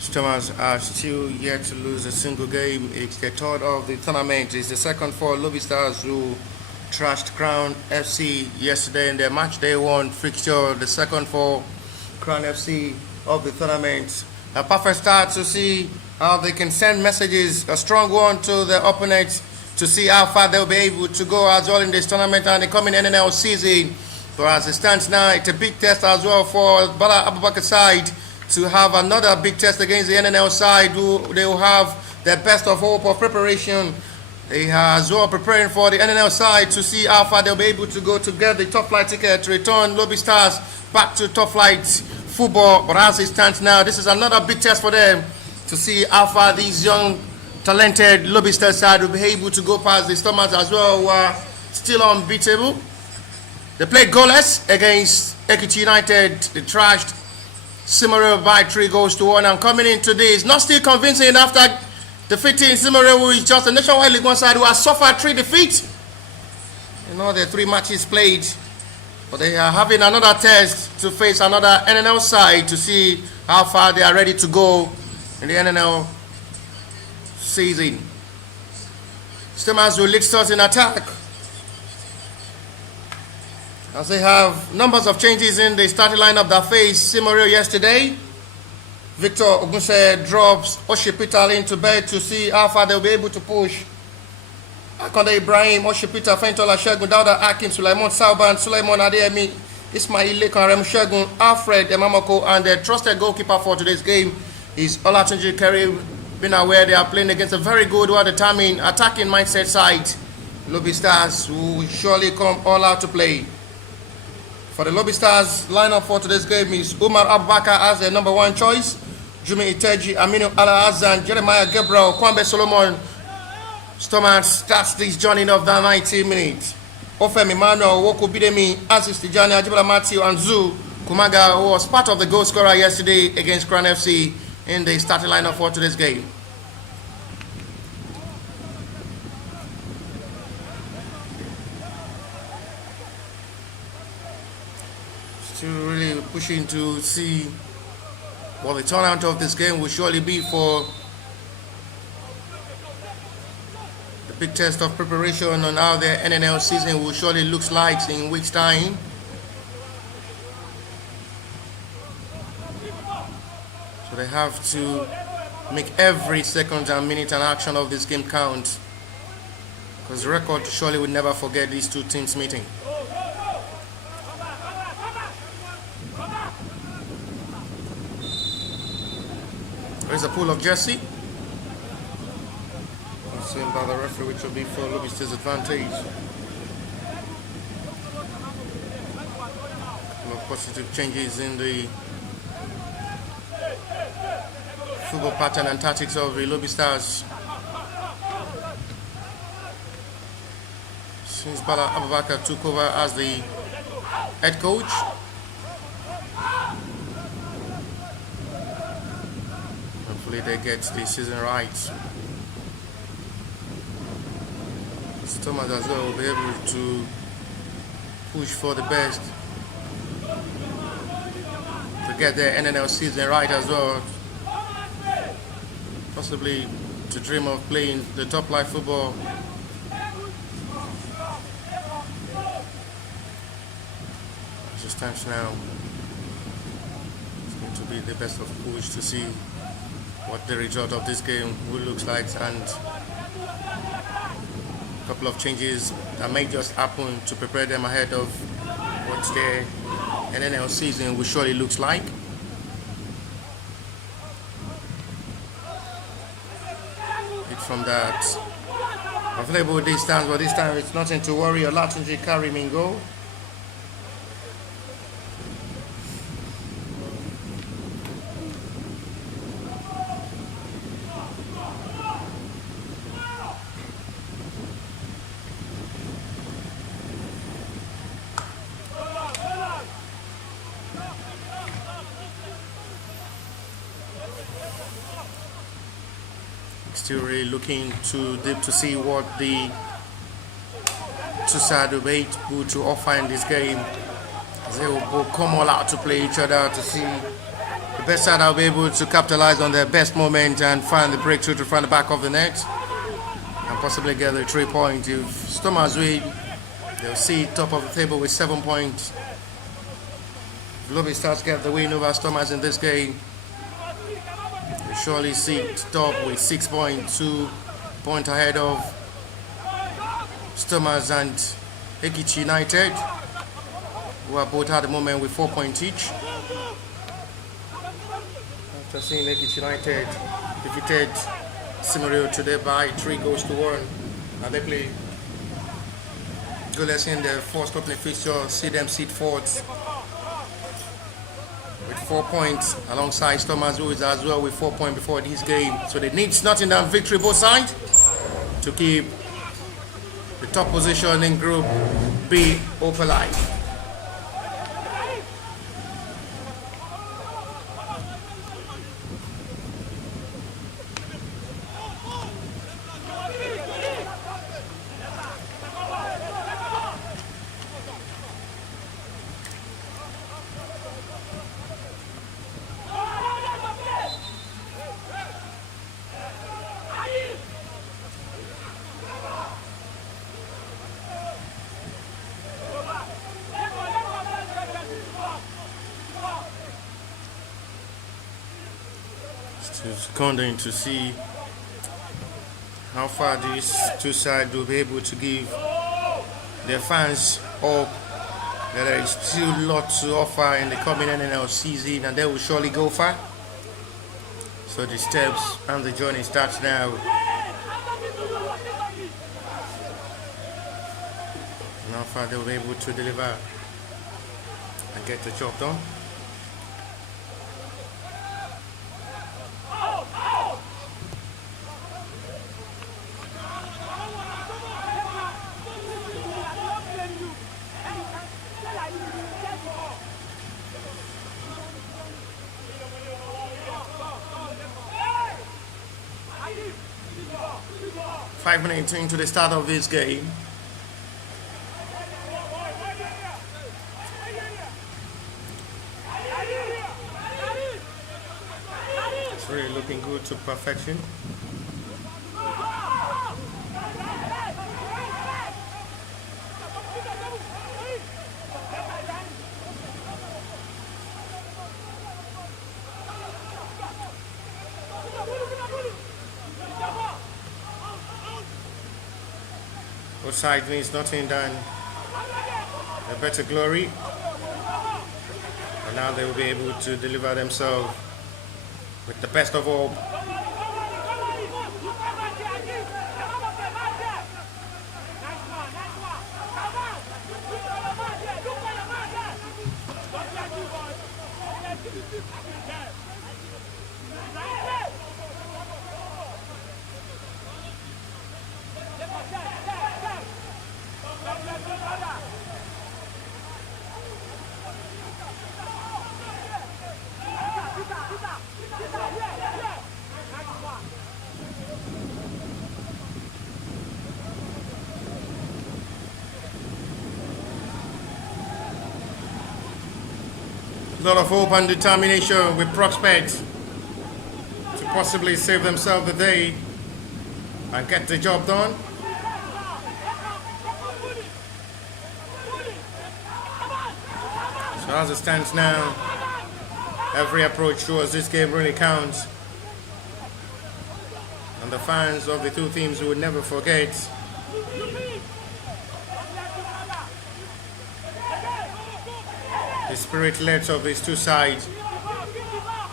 Stormers are still yet to lose a single game. It's the third of the tournament. It's the second for Lobi Stars, who trashed Crown FC yesterday in their match day one fixture. The second for Crown FC of the tournament. A perfect start to see how they can send messages, a strong one to the opponents, to see how far they'll be able to go as well in this tournament and the coming NNL season. But as it stands now, it's a big test as well for Bala Abubakar side to have another big test against the NNL side, who they will have their best of hope of preparation. They are as well preparing for the NNL side to see how far they'll be able to go to get the top flight ticket to return Lobi Stars back to top flight football. But as it stands now, this is another big test for them to see how far these young, talented Lobi Stars side will be able to go past the Stormers as well, who are still unbeatable. They played goalless against Ekiti United. They trashed Simorel by 3-1, and coming into this, not still convincing after defeating Simorel, who is just a Nationwide League One side who has suffered 3 defeats in all the 3 matches played. But they are having another test to face another NNL side to see how far they are ready to go in the NNL season. Stormers will lead us in attack, as they have numbers of changes in the starting lineup that faced Simorel yesterday. Victor Ogunse drops Oshipita into bed to see how far they'll be able to push. Akonde Ibrahim, Oshipita, Fentola Shegun, Dauda Akim, Sulaiman Sauban, Sulaiman Adeyemi, Ismail Lekan, Rem Shegun, Alfred Emamoko, and the trusted goalkeeper for today's game is Olatunji Kerry. Being aware they are playing against a very good, well-determined, attacking mindset side, Lobi Stars, who will surely come all out to play. For the Lobi Stars, lineup for today's game is Umar Abubakar as the number 1 choice, Jumi Iteji, Aminu Alahazan, Jeremiah Gabriel, Kwambe Solomon. Stormers starts this journey of the 90 minutes. Ofem Emmanuel, Woko Bidemi, Aziz Tijani, Ajibala Matthew, and Zu Kumaga, who was part of the goal scorer yesterday against Crown FC in the starting lineup for today's game. Still really pushing to see Well, the turnout of this game will surely be for the big test of preparation on how their NNL season will surely looks like in weeks' time. So they have to make every second and minute and action of this game count, because the record surely will never forget these two teams meeting. There's a pull of jersey. Seen by the referee, which will be for Lobi's disadvantage. Positive changes in the football pattern and tactics of the Lobi Stars since Bala Abubakar took over as the head coach. Hopefully they get the season right. Thomas as well will be able to push for the best to get their NNL season right as well, possibly to dream of playing the top life football. It's just times now. It's going to be the best of push to see what the result of this game will look like, and couple of changes that may just happen to prepare them ahead of what their NNL season will surely looks like. It's from that available distance, but this time it's nothing to worry. Olatunji carry Mingo. Still really looking too deep to see what the two sides will be able to offer in this game. They will come all out to play each other to see the best side will be able to capitalize on their best moment and find the breakthrough to find the back of the net and possibly get the 3 points. If Stormers win, they'll see top of the table with 7 points. If Lobi Stars get the win over Stormers in this game, surely sit top with 6.2 points ahead of Stormers and Ekiti United, who are both at the moment with 4 points each. After seeing Ekiti United defeated Simario today by 3-1, and they play goalless in their first opening fixture, see them sit fourth with 4 points alongside Stormers, who is as well with 4 points before this game. So they need nothing than victory both sides to keep the top position in Group B open alive. Seconding to see how far these two sides will be able to give their fans hope that there is still a lot to offer in the coming NNL season, and they will surely go far. So the steps and the journey starts now. And how far they will be able to deliver and get the job done. 5 minutes into the start of this game. looking good to perfection. Both sides means nothing than a better glory. And now they will be able to deliver themselves with the best of all. A lot of hope and determination with prospects to possibly save themselves the day and get the job done. So as it stands now, every approach towards this game really counts. And the fans of the two teams will never forget the spirit-led of these two sides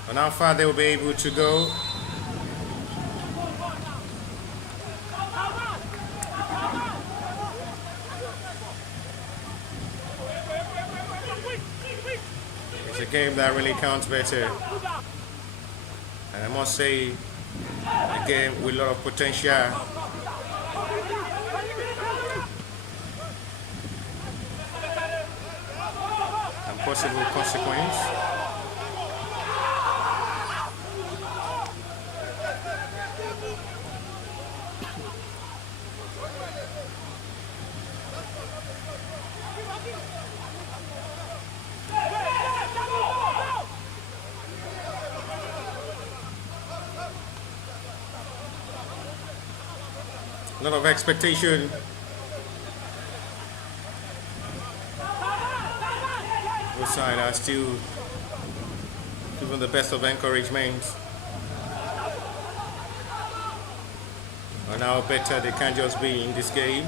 and how far they will be able to go. It's a game that really counts better, and I must say a game with a lot of potential. Possible consequence. A lot of expectation. Both sides are still giving the best of encouragement. And how better they can just be in this game.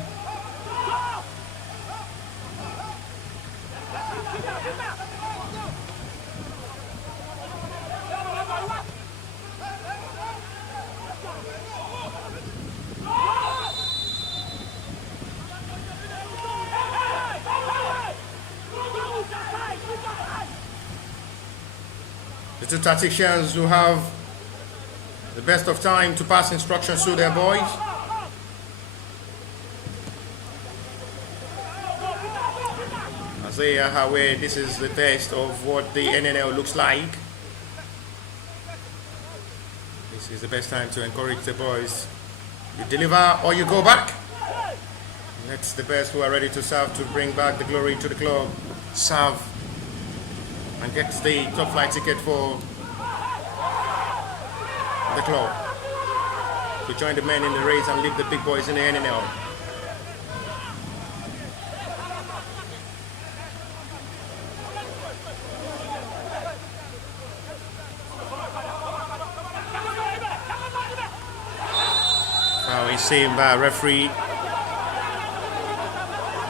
The two tacticians who have the best of time to pass instructions to their boys. As they are aware, this is the test of what the NNL looks like. This is the best time to encourage the boys. You deliver or you go back. That's the best who are ready to serve to bring back the glory to the club. Serve and gets the top flight ticket for the club to join the men in the race and leave the big boys in the NNL. Foul is seen by a referee.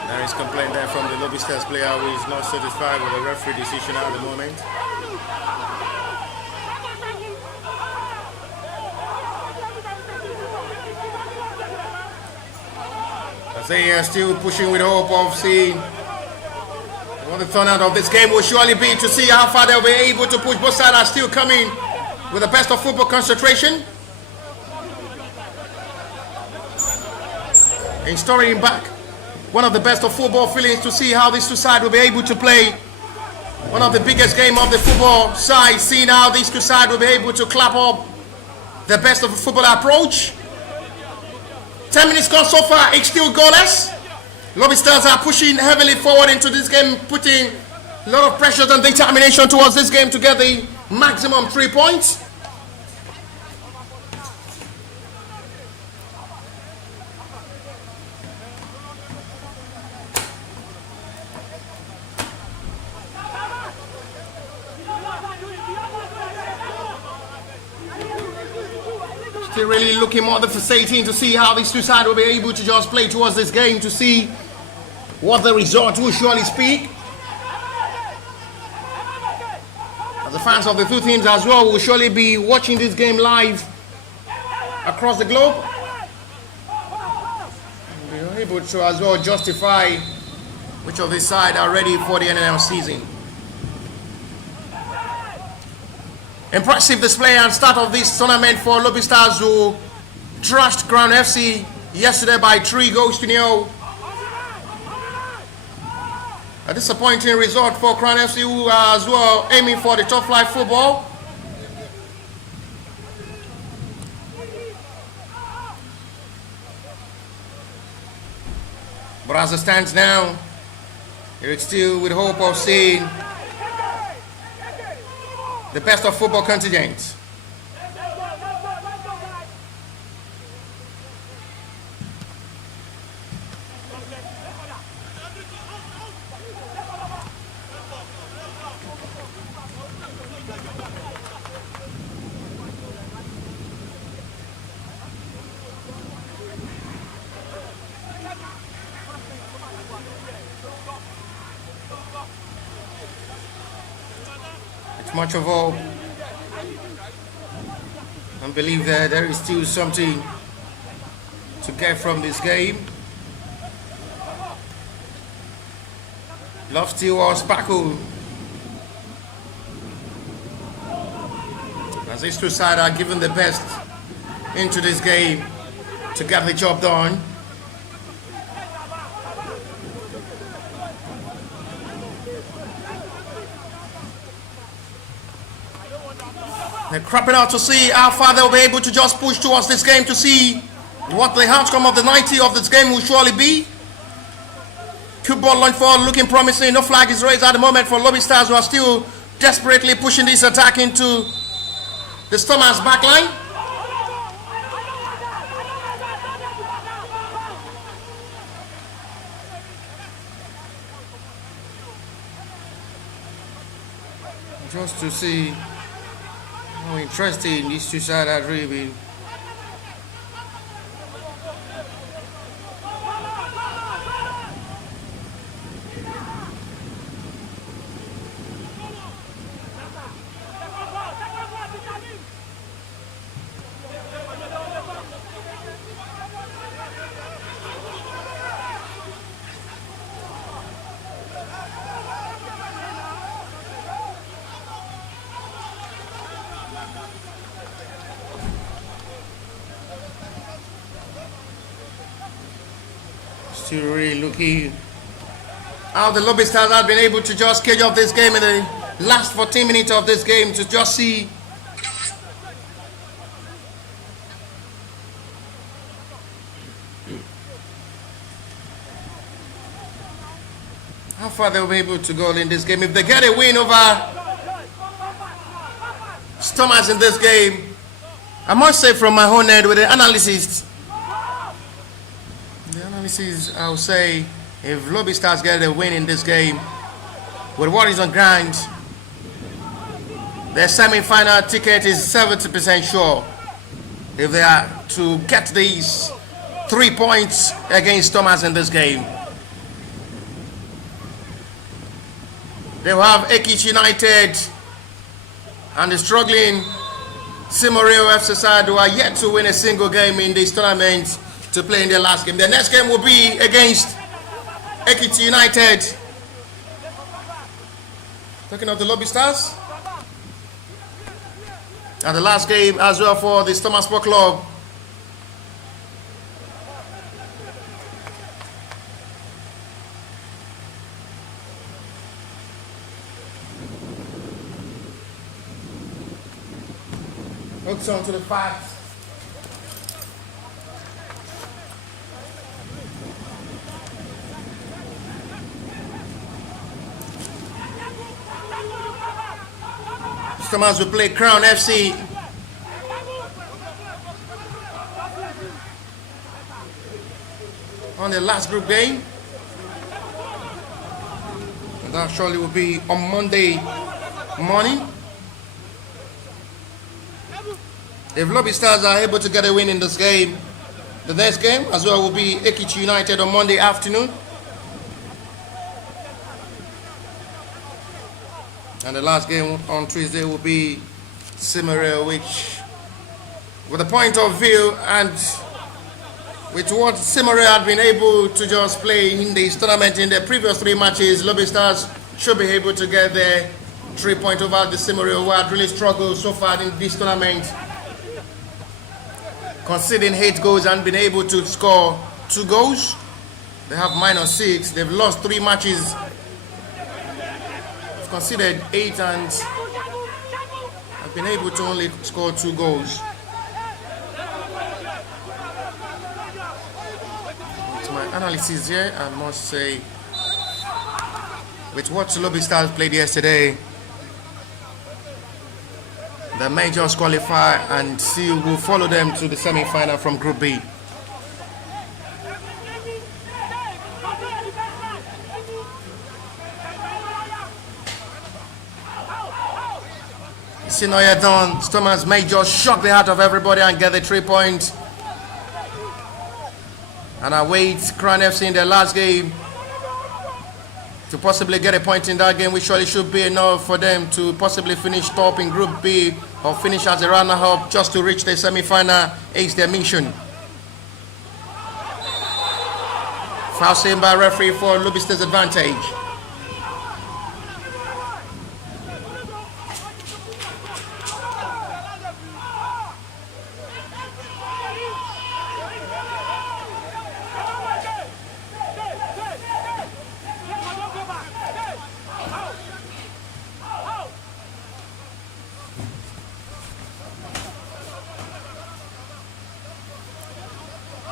There is complaint there from the Lobi Stars player who is not satisfied with the referee decision at the moment. As they are still pushing with hope of seeing what the turnout of this game will surely be, to see how far they'll be able to push. Both sides are still coming with the best of football concentration. In storying back, one of the best of football feelings to see how these two sides will be able to play. One of the biggest game of the football side, seeing how these two sides will be able to clap up the best of the football approach. 10 minutes gone so far, it's still goalless. Lobi Stars are pushing heavily forward into this game, putting a lot of pressure and determination towards this game to get the maximum 3 points. Still really looking more devastating to see how these two sides will be able to just play towards this game, to see what the result will surely speak. As the fans of the two teams as well will surely be watching this game live across the globe. We are able to as well justify which of these sides are ready for the NNL season. Impressive display and start of this tournament for Lobi Stars, who trashed Crown FC yesterday by 3-0. A disappointing result for Crown FC, who are as well aiming for the top flight football. But as it stands now, it's still with hope of seeing the best of football contingents. Much of all, I believe that there is still something to get from this game. Love still or sparkle as these two sides are giving the best into this game to get the job done. They're cropping out to see how far they'll be able to just push towards this game, to see what the outcome of the 90 of this game will surely be. Cube ball launch forward looking promising. No flag is raised at the moment for Lobi Stars, who are still desperately pushing this attack into the Stormers back line. Just to see how interesting these two sides have really been. Still really looking how the Lobi Stars have been able to just cage off this game in the last 14 minutes of this game, to just see how far they'll be able to go in this game. If they get a win over Stormers in this game, I must say from my own end with the analysis, I would say if Lobi Stars get a win in this game, with what is on ground, their semi-final ticket is 70% sure. If they are to get these 3 points against Stormers in this game, they will have Ekich United and the struggling Simorio FC side, who are yet to win a single game in this tournament, to play in their last game. The next game will be against Ekiti United. Talking of the Lobi Stars. And the last game as well for the Stormers Sport Club. Hooks on to the facts. Stormers will play Crown FC on the last group game, and that surely will be on Monday morning. If Lobi Stars are able to get a win in this game, the next game as well will be Ekiti United on Monday afternoon. And the last game on Tuesday will be Simere, which, with a point of view and with what Simere had been able to just play in this tournament in the previous 3 matches, Lobi Stars should be able to get their 3 points over the Simere, who had really struggled so far in this tournament, conceding 8 goals and been able to score 2 goals. They have -6. They've lost 3 matches. They've conceded 8 and have been able to only score 2 goals. With my analysis here, I must say, with what Lobi Stars played yesterday, they may just qualify and see who will follow them to the semi-final from Group B. Sinoya Don, Stormers may just shock the heart of everybody and get the 3 points. And await Crown FC in their last game to possibly get a point in that game, which surely should be enough for them to possibly finish top in Group B or finish as a runner-up just to reach the semi-final, ace their mission. Foul saved by referee for Lobi Stars' advantage.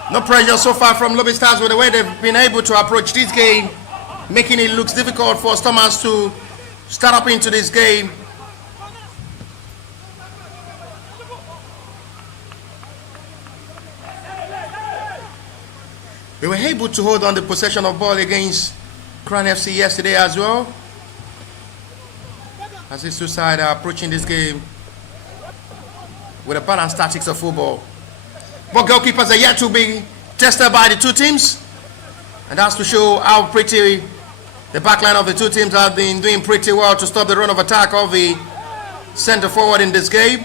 No pressure so far from Lobi Stars with the way they've been able to approach this game, making it look difficult for Stormers to start up into this game. They were able to hold on the possession of ball against Crown FC yesterday as well, as these two sides are approaching this game with a balanced tactics of football. But goalkeepers are yet to be tested by the two teams, and that's to show how pretty the backline of the two teams have been doing pretty well to stop the run of attack of the centre forward in this game.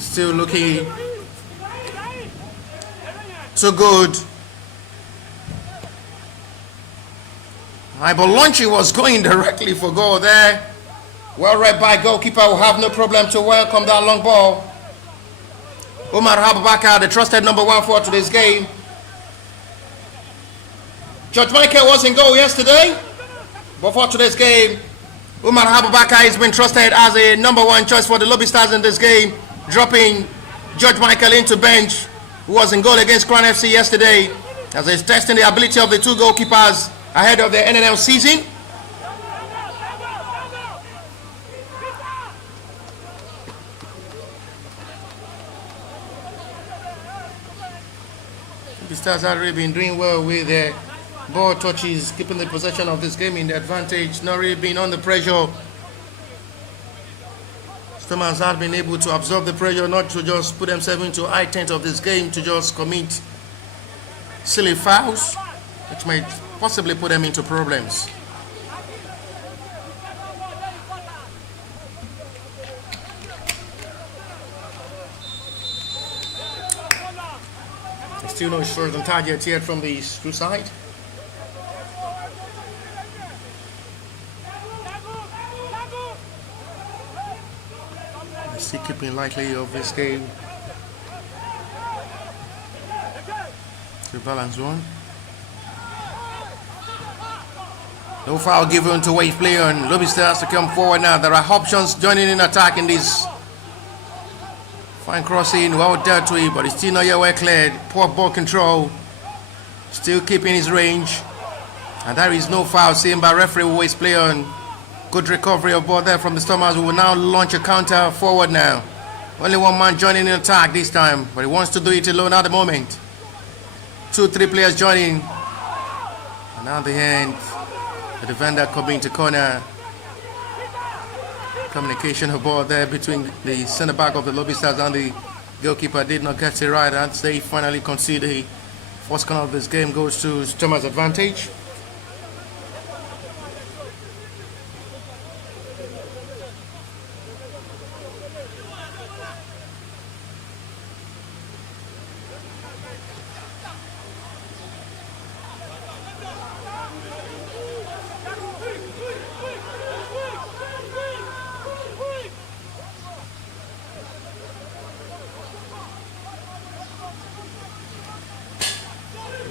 Still looking so good. Ibolonchi was going directly for goal there. Well read by goalkeeper, will have no problem to welcome that long ball. Umar Habubakar, the trusted number 1 forward to this game. George Michael was in goal yesterday, but for today's game, Umar Habubakar has been trusted as a number 1 choice for the Lobi Stars in this game, dropping George Michael into bench, who was in goal against Crown FC yesterday, as he's testing the ability of the two goalkeepers ahead of the NNL season. The Stars have really been doing well with their ball touches, keeping the possession of this game in the advantage, not really being under pressure. Stormers have been able to absorb the pressure, not to just put themselves into high tent of this game, to just commit silly fouls, which might possibly put them into problems. There's still no shots on target yet from the two sides. Still keeping likely of this game to balance one. No foul given to wave player, and Lobi Stars to come forward now. There are options joining in attack in this. Fine crossing, well dealt to it, but it's still not yet well cleared. Poor ball control, still keeping his range, and there is no foul seen by referee wave player. Good recovery of ball there from the Stormers, who will now launch a counter forward now. Only one man joining in attack this time, but he wants to do it alone at the moment. 2-3 players joining. And at the end, the defender coming to corner. Communication about there between the centre back of the Lobi Stars and the goalkeeper did not get it right, and they finally concede the first corner of this game goes to Thomas' advantage.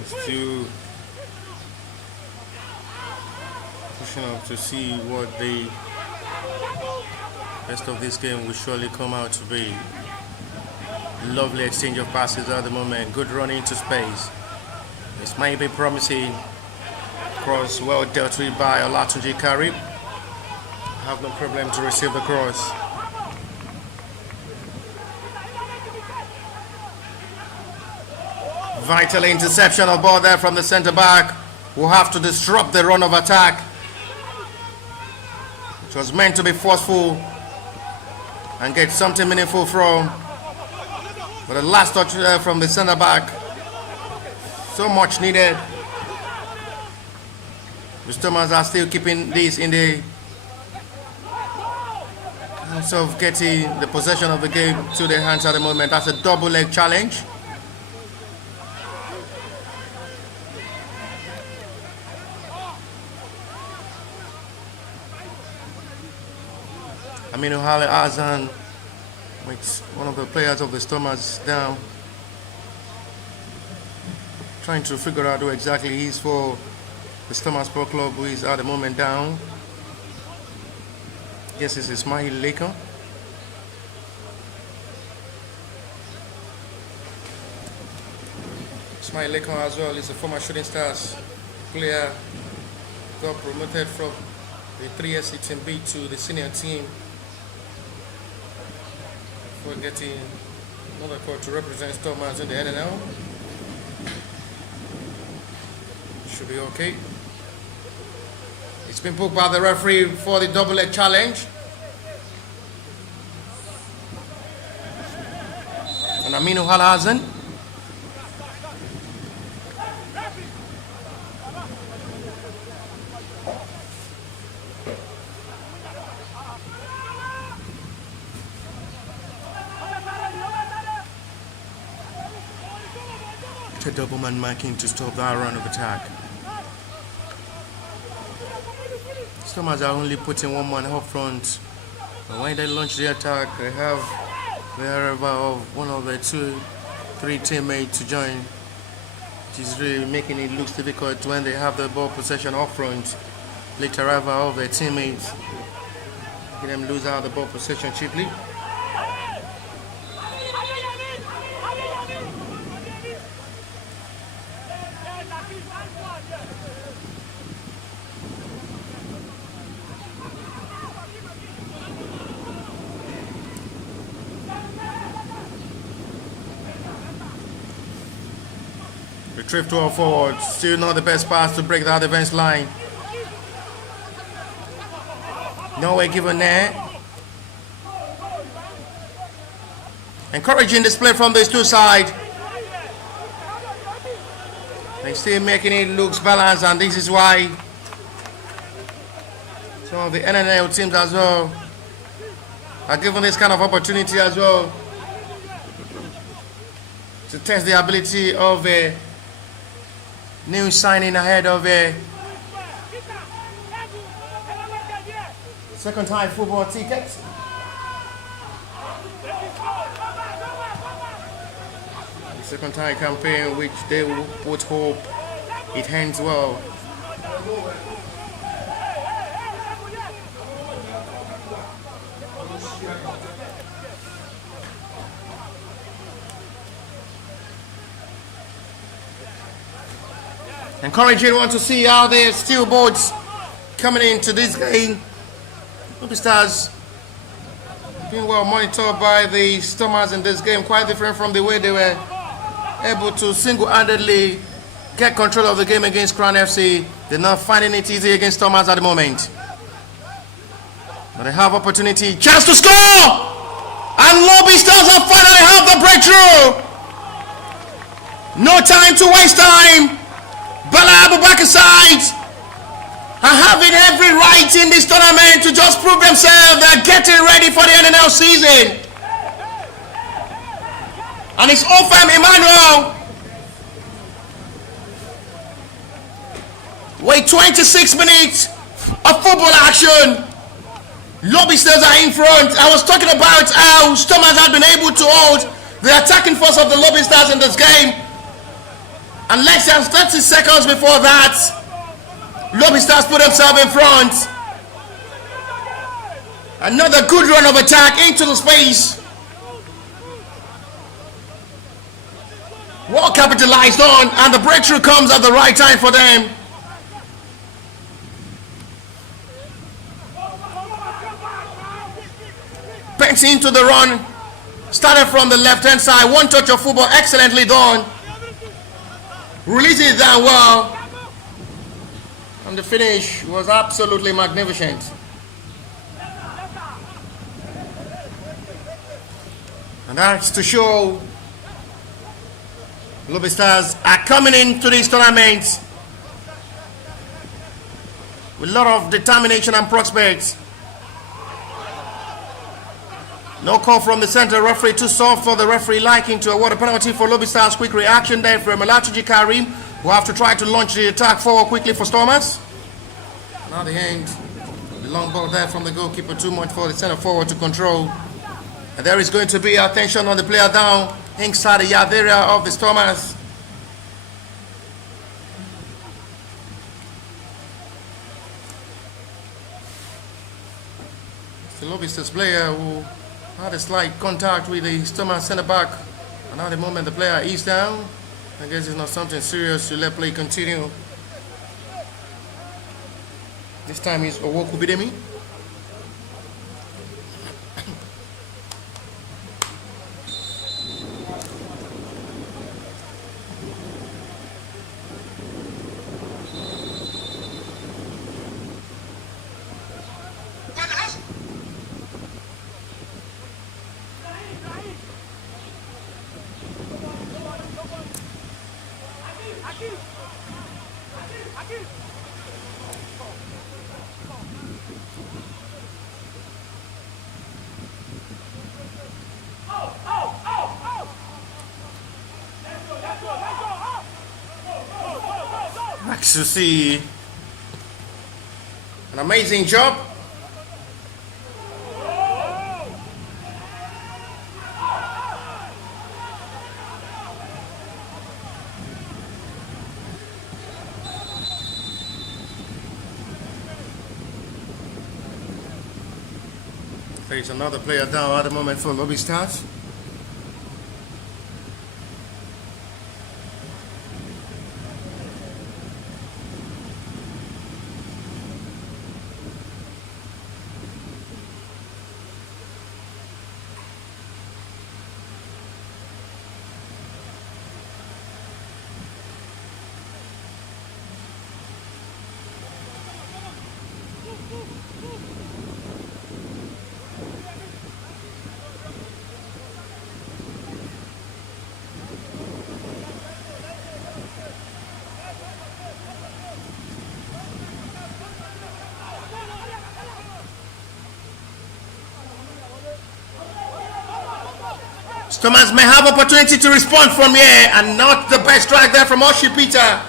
Still pushing up to see what the rest of this game will surely come out to be. Lovely exchange of passes at the moment. Good run into space. This might be promising. Cross well dealt with by Olatunji Karib. Have no problem to receive the cross. Vital interception of ball there from the centre back, who have to disrupt the run of attack. It was meant to be forceful and get something meaningful from, but the last touch there from the centre back, so much needed. The Stormers are still keeping this in the hands of getting the possession of the game to their hands at the moment. That's a double leg challenge. Aminu Hale Azan with one of the players of the Stormers down, trying to figure out who exactly he is for the Stormers Pro Club, who is at the moment down. Yes, it's Ismail Leko. Ismail Leko as well is a former Shooting Stars player, got promoted from the 3SC Team B to the senior team. We're getting another call to represent Stormers in the NNL. Should be okay. It's been booked by the referee for the double leg challenge. And Aminu Halazan. A double man marking to stop that run of attack. Stormers are only putting one man up front, and when they launch the attack, they have the arrival of one of their 2-3 teammates to join, which is really making it look difficult when they have the ball possession up front. Late arrival of their teammates, get them lose out the ball possession cheaply. Retrieve to our forward, still not the best pass to break that defense line. No way given there. Encouraging display from these two sides. They still making it look balanced, and this is why some of the NNL teams as well are given this kind of opportunity as well to test the ability of a new signing ahead of a second time football ticket. The second time campaign, which they will put hope it ends well. Encouraging one to see how the steel boards coming into this game. Lobi Stars being well monitored by the Stormers in this game, quite different from the way they were able to single-handedly get control of the game against Crown FC. They're not finding it easy against Stormers at the moment. But they have opportunity, chance to score! And Lobi Stars have finally have the breakthrough! No time to waste time! Bala Abubakar sides are having every right in this tournament to just prove themselves. They're getting ready for the NNL season. And it's Ofem Emmanuel. Wait 26 minutes of football action. Lobi Stars are in front. I was talking about how Stormers have been able to hold the attacking force of the Lobi Stars in this game. And less than 30 seconds before that, Lobi Stars put themselves in front. Another good run of attack into the space. Well capitalized on, and the breakthrough comes at the right time for them. Pence into the run. Started from the left-hand side. One touch of football, excellently done. Releasing it down well. And the finish was absolutely magnificent. And that's to show Lobi Stars are coming into this tournament with a lot of determination and prospects. No call from the center referee, too soft for the referee liking to award a penalty for Lobi Stars. Quick reaction there from Elatuji Karim, who have to try to launch the attack forward quickly for Stormers. Now the end, the long ball there from the goalkeeper, too much for the center forward to control. And there is going to be attention on the player down inside the yard area of the Stormers. It's the Lobi Stars player who had a slight contact with the Stormers centre back. And at the moment the player is down. I guess it's not something serious to let play continue. This time is Owoku Bidemi. Nice to see an amazing job. There's another player down at the moment for Lobi Stars. Stormers may have opportunity to respond from here, and not the best strike there from Oshi Peter.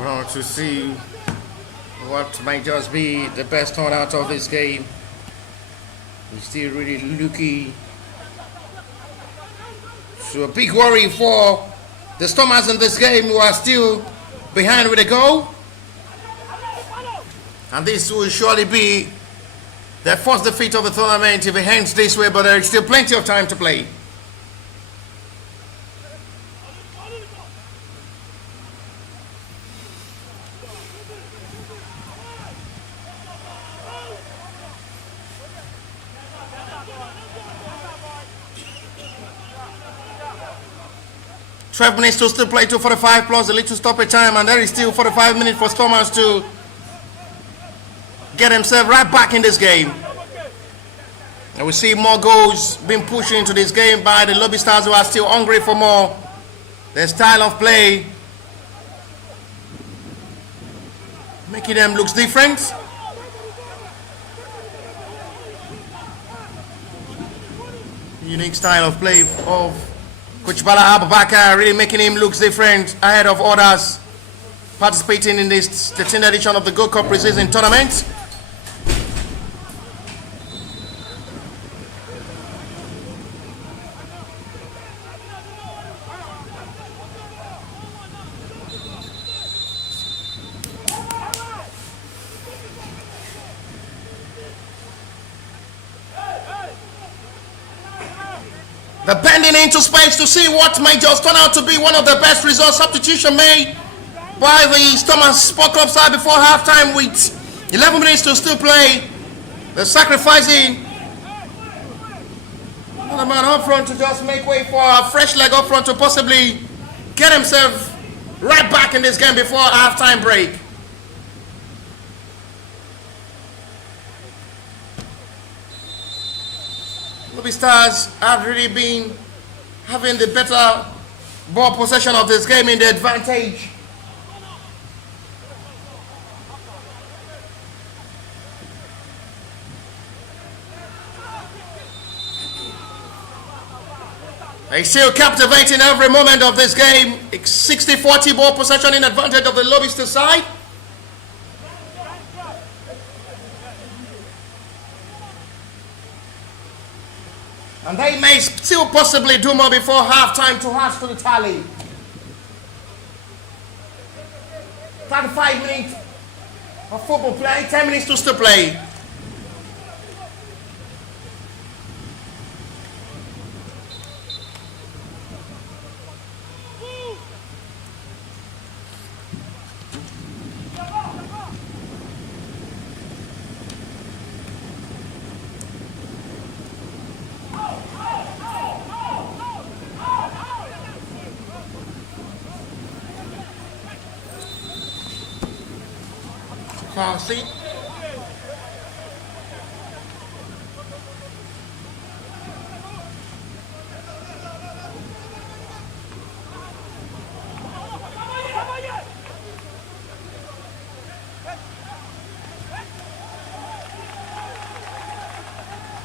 Well, to see what might just be the best turnout of this game. We're still really looking. So a big worry for the Stormers in this game, who are still behind with a goal. And this will surely be their first defeat of the tournament if it ends this way, but there is still plenty of time to play. Twelve minutes to still play, 2:45 plus a little stoppage time, and there is still 45 minutes for Stormers to get himself right back in this game. And we see more goals being pushed into this game by the Lobi Stars, who are still hungry for more. Their style of play making them look different. Unique style of play of Coach Bala Abubakar, really making him look different ahead of others participating in this 13th edition of the Gold Cup preseason tournament. The bending into space to see what might just turn out to be one of the best results. Substitution made by the Stormers Sport Club side before halftime with 11 minutes to still play. They're sacrificing another man up front to just make way for a fresh leg up front to possibly get himself right back in this game before halftime break. Lobi Stars have really been having the better ball possession of this game in the advantage. They still captivating every moment of this game. 60-40 ball possession in advantage of the Lobi Stars side. And they may still possibly do more before halftime to add to the tally. 35 minutes of football play, 10 minutes to still play. See?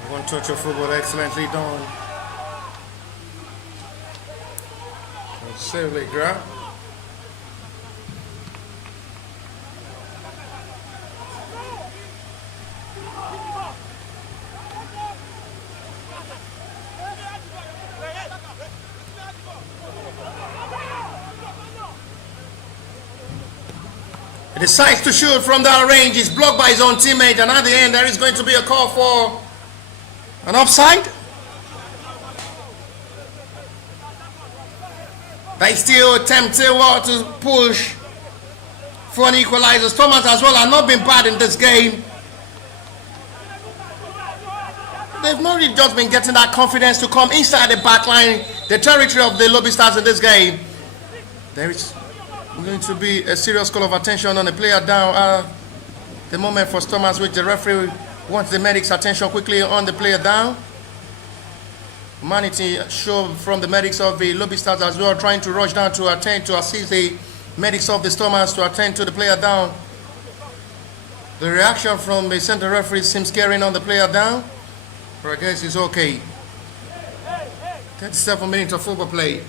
One touch of football excellently done. Safely grab. Decides to shoot from that range. He's blocked by his own teammate, and at the end there is going to be a call for an offside. They still attempt to push for an equalizer. Thomas as well have not been bad in this game. They've not really just been getting that confidence to come inside the back line, the territory of the Lobi Stars in this game. There is going to be a serious call of attention on the player down. The moment for Thomas, which the referee wants the medics' attention quickly on the player down. Humanity show from the medics of the Lobi Stars as well, trying to rush down to attend to assist the medics of the Stormers to attend to the player down. The reaction from the center referee seems carrying on the player down. But I guess it's okay. 37 minutes of football play.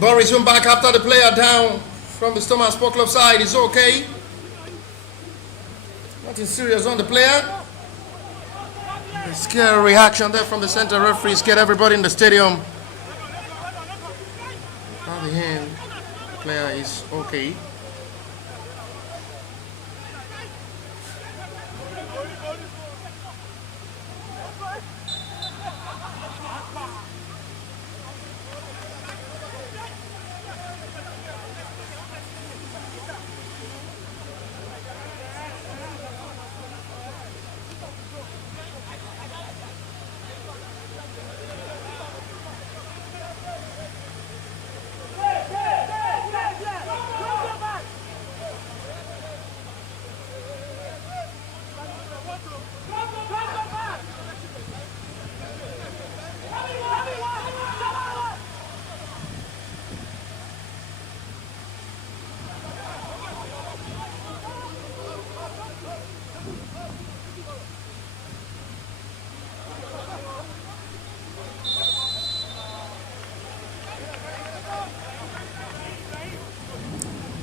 Ball resumed back after the player down from the Stormers Sport Club side. It's okay. Nothing serious on the player. A scary reaction there from the center referee. Scared everybody in the stadium. On the hand, the player is okay.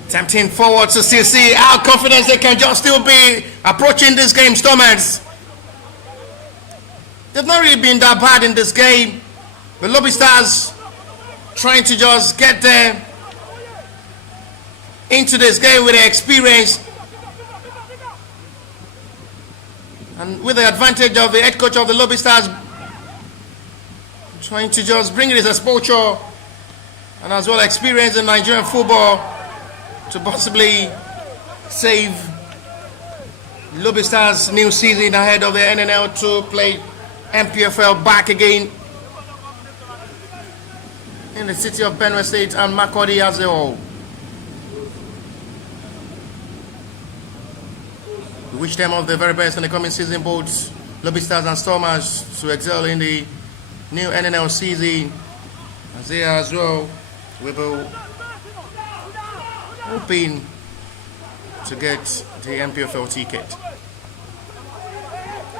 Tempting forward to still see how confident they can just still be approaching this game, Stormers. They've not really been that bad in this game. The Lobi Stars trying to just get there into this game with their experience and with the advantage of the head coach of the Lobi Stars trying to just bring it as exposure and as well experience in Nigerian football to possibly save Lobi Stars' new season ahead of the NNL to play MPFL back again in the city of Benue State and Makurdi as a whole. We wish them all the very best in the coming season, both Lobi Stars and Stormers, to excel in the new NNL season as they are as well. We will hoping to get the MPFL ticket.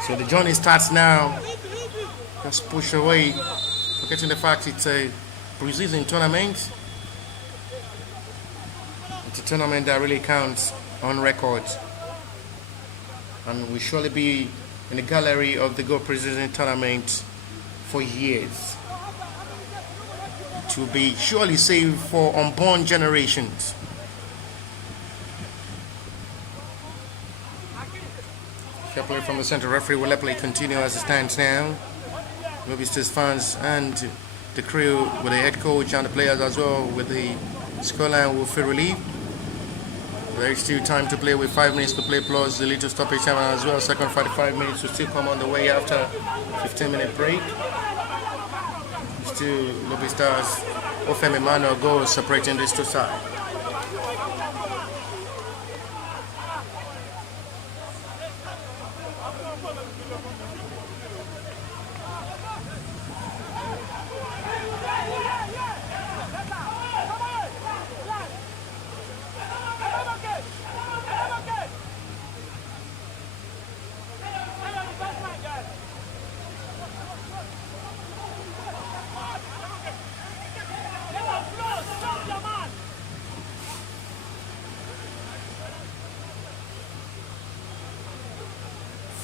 So the journey starts now. Just push away, forgetting the fact it's a pre-season tournament. It's a tournament that really counts on record, and will surely be in the gallery of the Go pre-season tournament for years. It will be surely saved for unborn generations. Play from the center referee will let play continue as it stands now. Lobi Stars fans and the crew with the head coach and the players as well with the scoreline will feel relieved. There is still time to play with 5 minutes to play plus the little stoppage time as well. Second 45 minutes will still come on the way after 15-minute break. Still Lobi Stars, Ofem Emmanuel goals separating these two sides.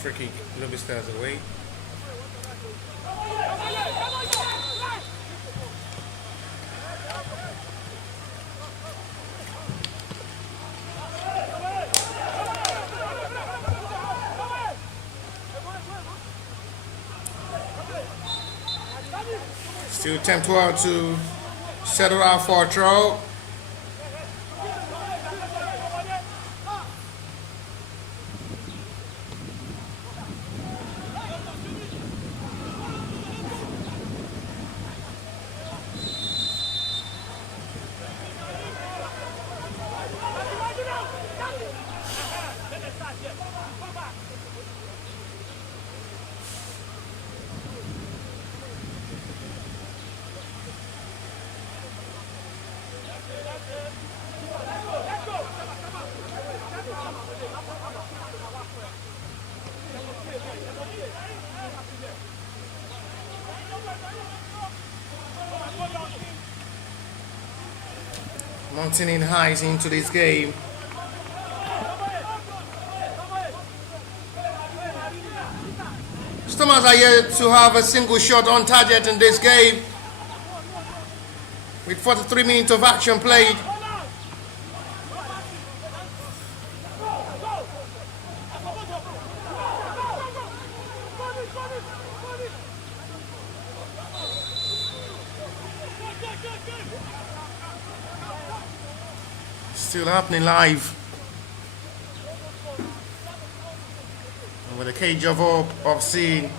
free kick. Lobi Stars away. Still 10-12 to settle out for a throw. Mounting highs into this game. Stormers are yet to have a single shot on target in this game, with 43 minutes of action played. Still happening live. And with a cage of hope of seeing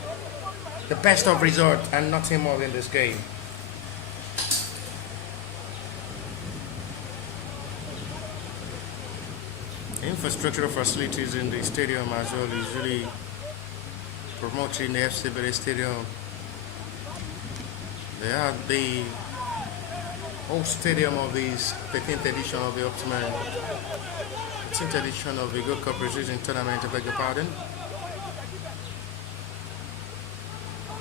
the best of result and nothing more in this game. Infrastructural facilities in the stadium as well is really promoting the FC Stadium. They are the host stadium of the 13th edition of the Optimum 13th edition of the Gold Cup Precision Tournament, I beg your pardon.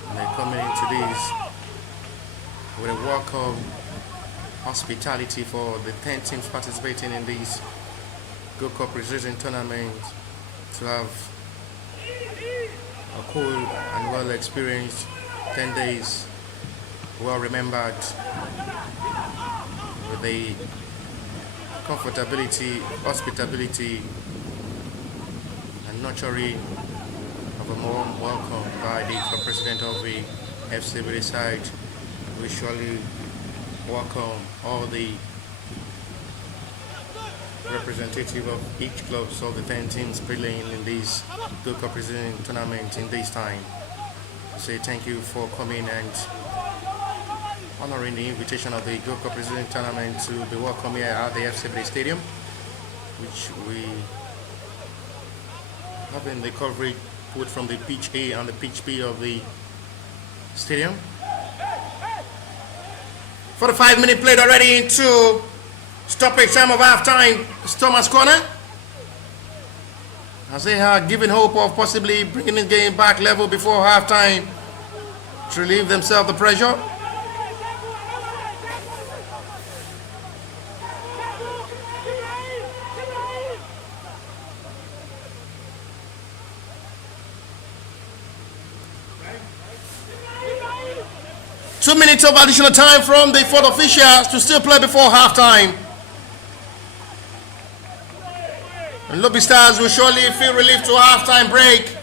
And they're coming into this with a welcome hospitality for the 10 teams participating in this Gold Cup Precision Tournament to have a cool and well experienced 10 days, well remembered, with the comfortability, hospitality and nurturing of a warm welcome by the president of the FC side. We surely welcome all the representative of each club, so the 10 teams playing in this Gold Cup Precision Tournament in this time. Say thank you for coming and honoring the invitation of the Gold Cup Precision Tournament to be welcome here at the FC Stadium, which we have in the coverage put from the pitch A and the pitch B of the stadium. 45-minute played already into stoppage time of half-time. Stormers corner, as they are given hope of possibly bringing the game back level before half-time to relieve themselves the pressure. Two minutes of additional time from the fourth officials to still play before halftime. And Lobi Stars will surely feel relief to a halftime break.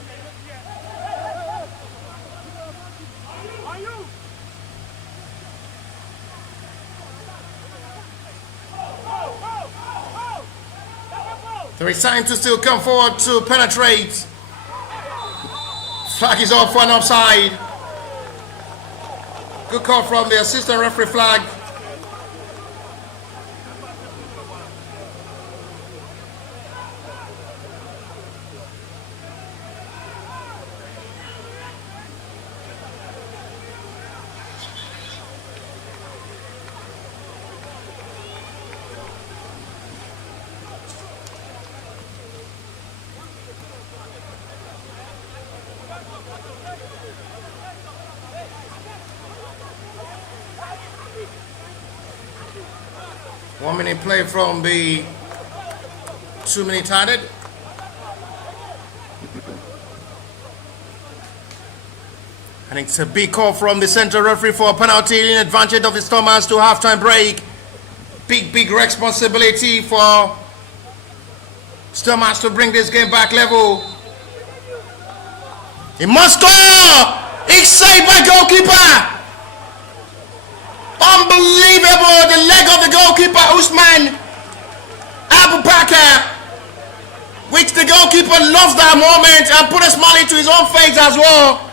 There is time to still come forward to penetrate. Flag is off for an offside. Good call from the assistant referee flag. One minute play from the 2 minute added. And it's a big call from the central referee for a penalty in advantage of the Stormers to halftime break. Big responsibility for Stormers to bring this game back level. He must score! It's saved by goalkeeper! Unbelievable! The leg of the goalkeeper, Usman Abu Bakr, which the goalkeeper loves that moment and put a smile into his own face as well.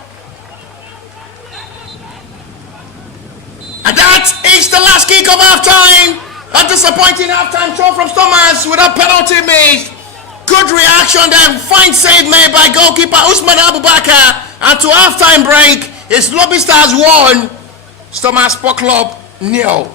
And that is the last kick of halftime. A disappointing halftime show from Stormers with a penalty missed. Good reaction then, fine save made by goalkeeper Usman Abu Bakr. And to halftime break, it's Lobi Stars 1, Stormers Sport Club 0.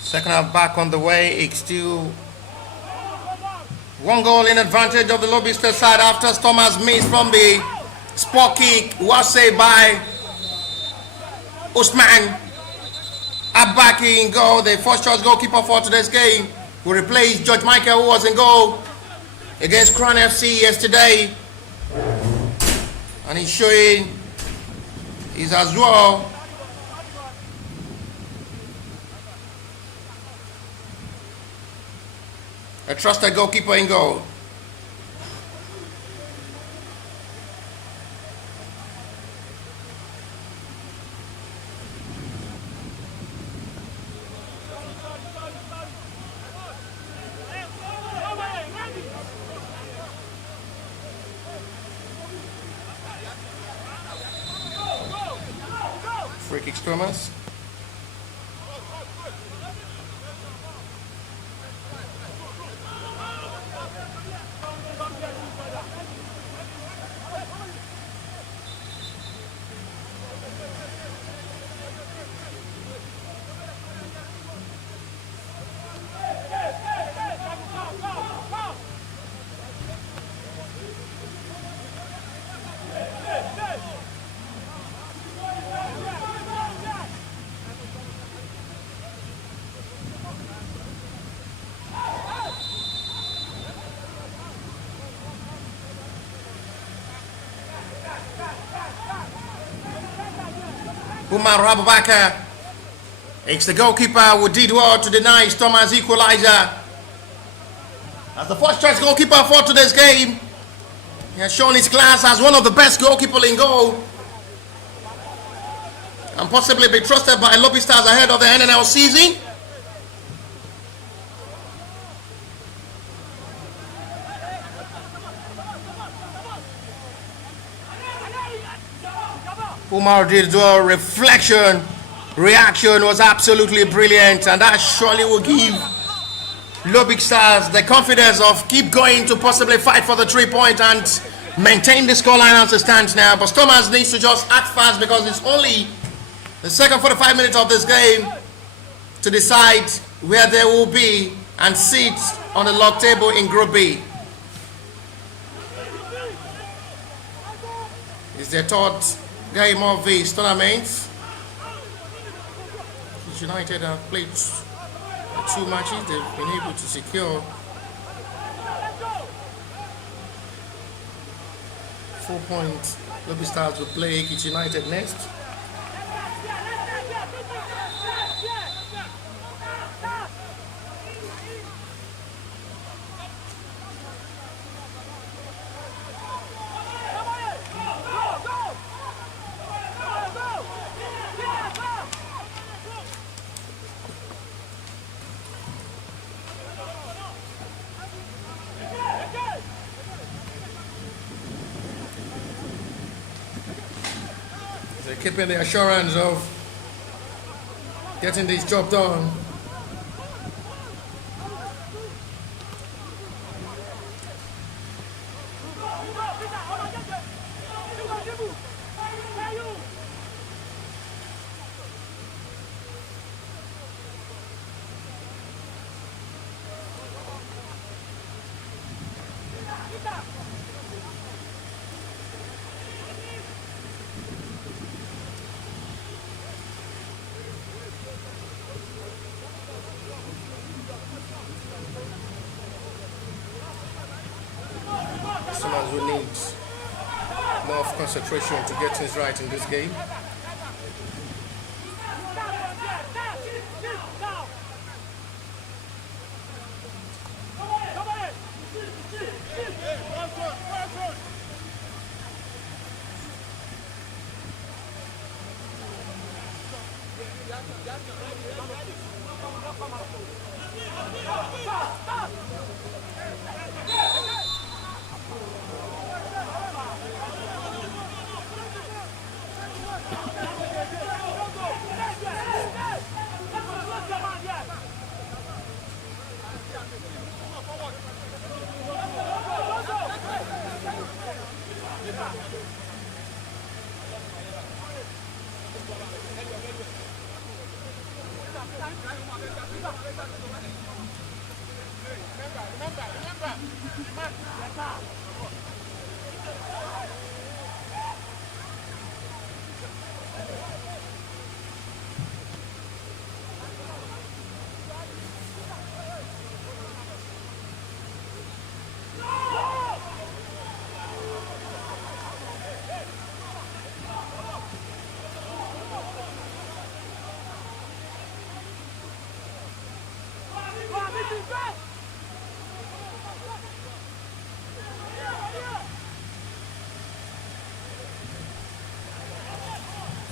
Second half back on the way. It's still one goal in advantage of the Lobi side after Thomas missed from the spot kick. Was saved by Usman Abaki in goal. The first choice goalkeeper for today's game will replace George Michael, who was in goal against Crown FC yesterday. And he's showing he's as well. A trusted goalkeeper in goal. Free kick Thomas. Umar Abubakar. It's the goalkeeper who did well to deny Thomas equalizer. As the first choice goalkeeper for today's game, he has shown his class as one of the best goalkeepers in goal and possibly be trusted by Lobi Stars ahead of the NNL season. Umar did well. Reflection, reaction was absolutely brilliant, and that surely will give Lobi Stars the confidence of keep going to possibly fight for the 3 point and maintain the scoreline as it stands now. But Thomas needs to just act fast because it's only the second 45 minutes of this game to decide where they will be and sit on the log table in Group B. It's their third game of this tournament. United have played 2 matches. They've been able to secure 4 points. Lobi Stars will play Ekiti United next. They're keeping the assurance of getting this job done. Customers will need more of concentration to get things right in this game.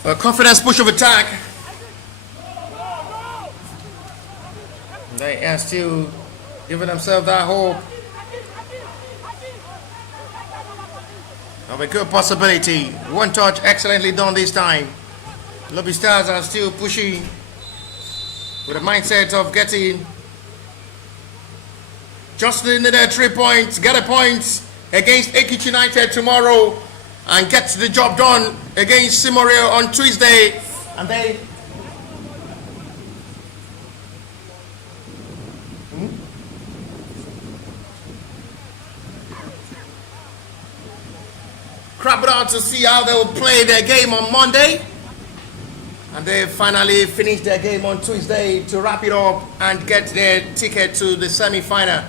A confidence push of attack. They are still giving themselves that hope of a good possibility. One touch, excellently done this time. Lobi Stars are still pushing with a mindset of getting just needed 3 points, get a point against Ekiti United tomorrow, and get the job done against Simorio on Tuesday. And they crap it out to see how they will play their game on Monday. And they finally finish their game on Tuesday to wrap it up and get their ticket to the semi-final.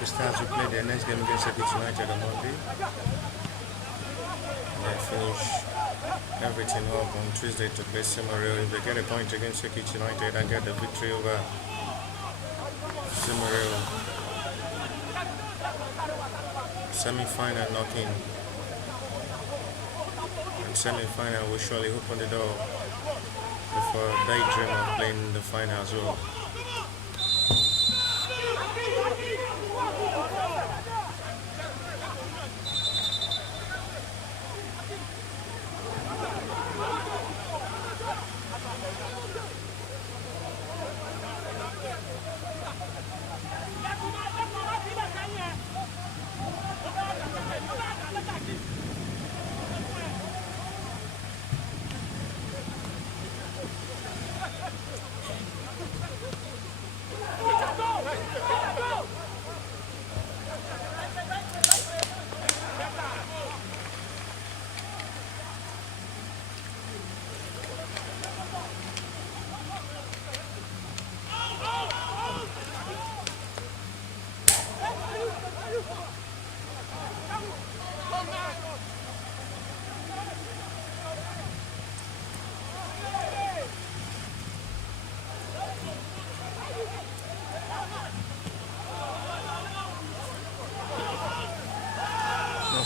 The Stars will play their next game against Ekiti United on Monday. And they finish everything up on Tuesday to play Simorio. If they get a point against Ekiti United and get the victory over Simorio, semi-final knocking, and semi-final will surely open the door before they dream of playing the final as well.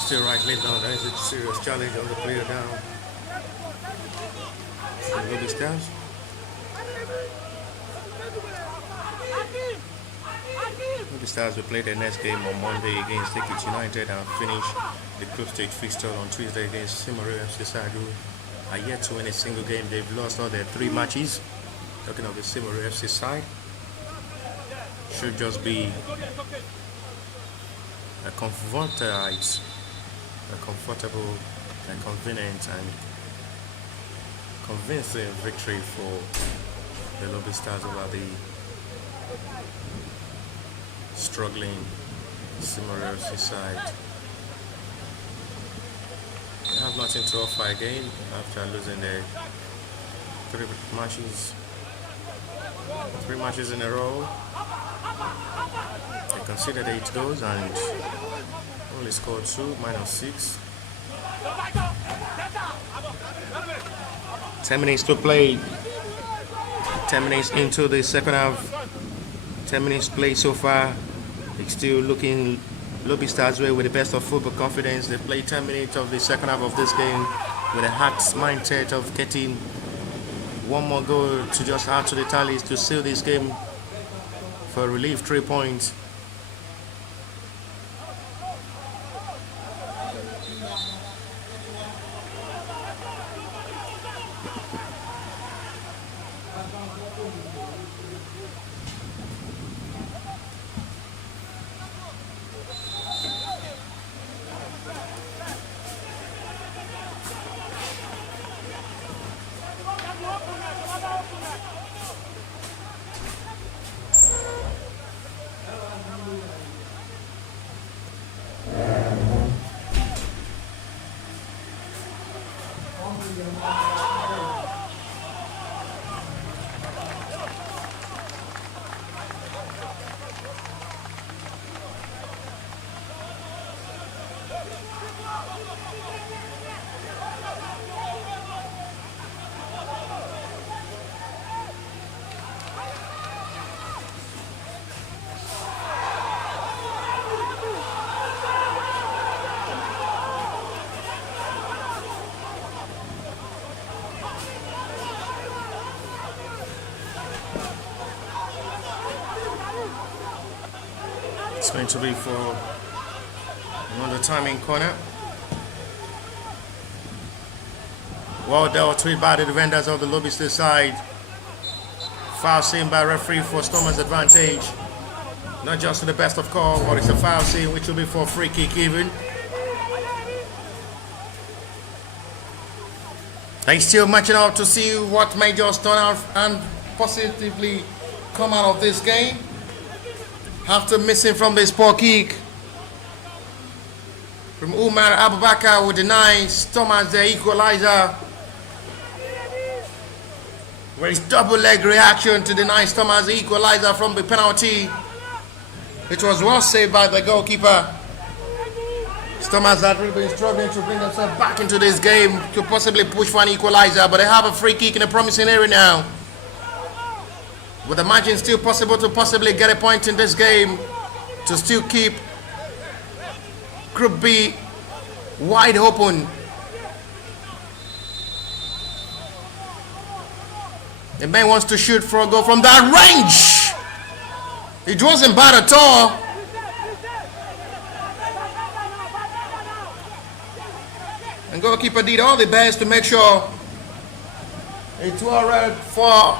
Still rightly down. There is a serious challenge on the player down. Lobi Stars. Lobi Stars will play their next game on Monday against Ekiti United and finish the group stage fixture on Tuesday against Simorio FC side, who are yet to win a single game. They've lost all their 3 matches. Talking of the Simorio FC side, should just be a comfortable and convenient and convincing victory for the Lobi Stars over the struggling Simorio FC side. They have nothing to offer again after losing their 3 matches in a row. They conceded 8 goals and only scored 2, -6. 10 minutes to play. 10 minutes into the second half. 10 minutes played so far. It's still looking Lobi starts away with the best of football confidence. They played 10 minutes of the second half of this game with a hard mindset of getting one more goal to just add to the tallies to seal this game for relief 3 points. It's going to be for another timing corner. Well dealt with by the defenders of the Lobi side. Foul seen by referee for Stormers' advantage. Not just to the best of call, but it's a foul scene which will be for free kick even. They still matching out to see what may just turn out and positively come out of this game. After missing from this poor kick from Umar Abubakar would deny Stormers the equalizer. Where it's double leg reaction to deny Stormers the equalizer from the penalty. It was well saved by the goalkeeper. Stormers had really been struggling to bring themselves back into this game to possibly push for an equalizer, but they have a free kick in a promising area now. With the margin still possible to possibly get a point in this game to still keep Group B wide open. The man wants to shoot for a goal from that range. It wasn't bad at all. And goalkeeper did all the best to make sure it's all right for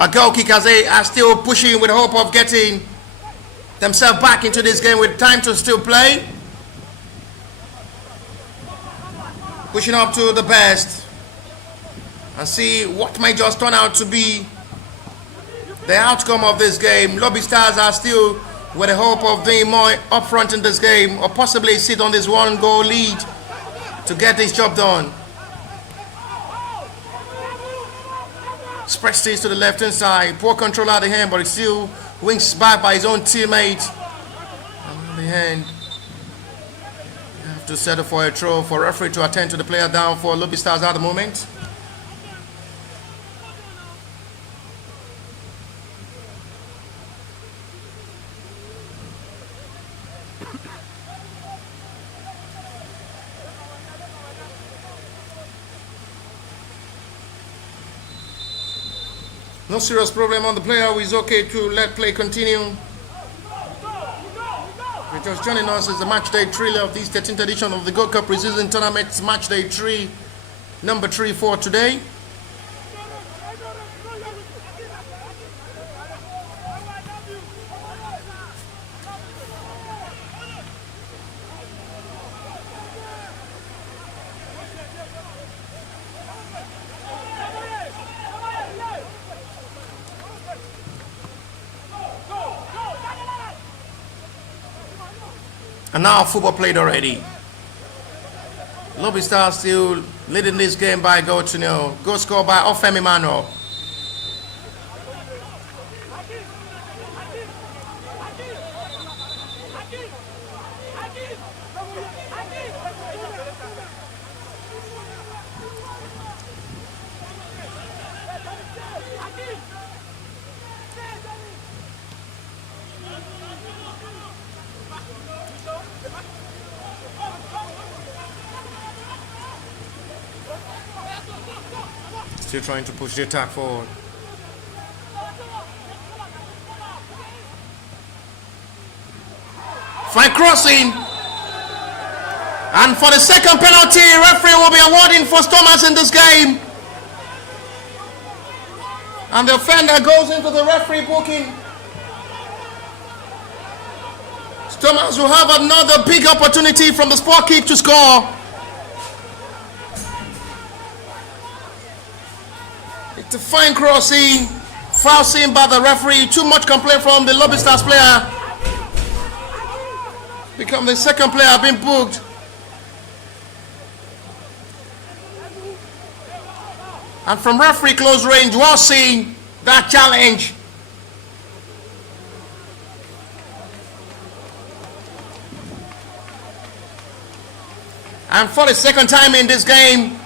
a goal kick as they are still pushing with hope of getting themselves back into this game with time to still play. Pushing up to the best and see what may just turn out to be the outcome of this game. Lobi Stars are still with the hope of being more upfront in this game or possibly sit on this 1-goal lead to get this job done. Spreads this to the left hand side. Poor control out of the hand, but it still wings back by his own teammate. On the hand. You have to settle for a throw for referee to attend to the player down for Lobi Stars at the moment. No serious problem on the player who is okay to let play continue. If you're just joining us, it's the match day 3 of this 13th edition of the Gold Cup Preseason Tournament. It's match day 3, number 3 for today. And now football played already. Lobi Stars still leading this game by goal to nil. Goal scored by Ofemi Manuel. Still trying to push the attack forward. Fine crossing. And for the second penalty, referee will be awarding for Thomas in this game. And the offender goes into the referee booking. Thomas will have another big opportunity from the spot kick to score. It's a fine crossing. Foul seen by the referee. Too much complaint from the Lobi Stars player. Become the second player being booked. And from referee close range, well seen that challenge. And for the second time in this game,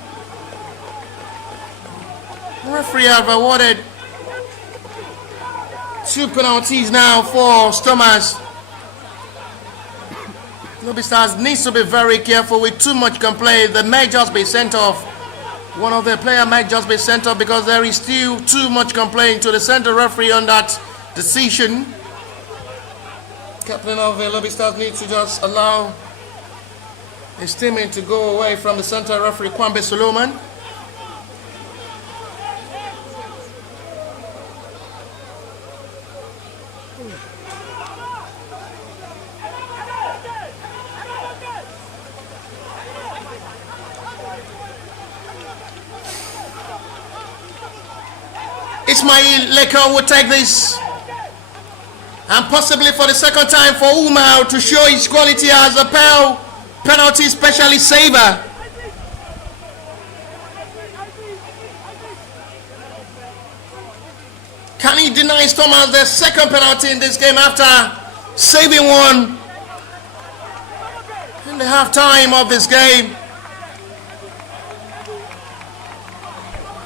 the referee have awarded 2 penalties now for Thomas. Lobi Stars needs to be very careful with too much complaint. They may just be sent off. One of the players might just be sent off because there is still too much complaint to the center referee on that decision. Captain of the Lobi Stars needs to just allow his teammate to go away from the center referee, Kwambe Solomon. Ismail Leko will take this, and possibly for the second time for Umar to show his quality as a penalty specialist saver. Can he deny Thomas the second penalty in this game after saving one in the half time of this game?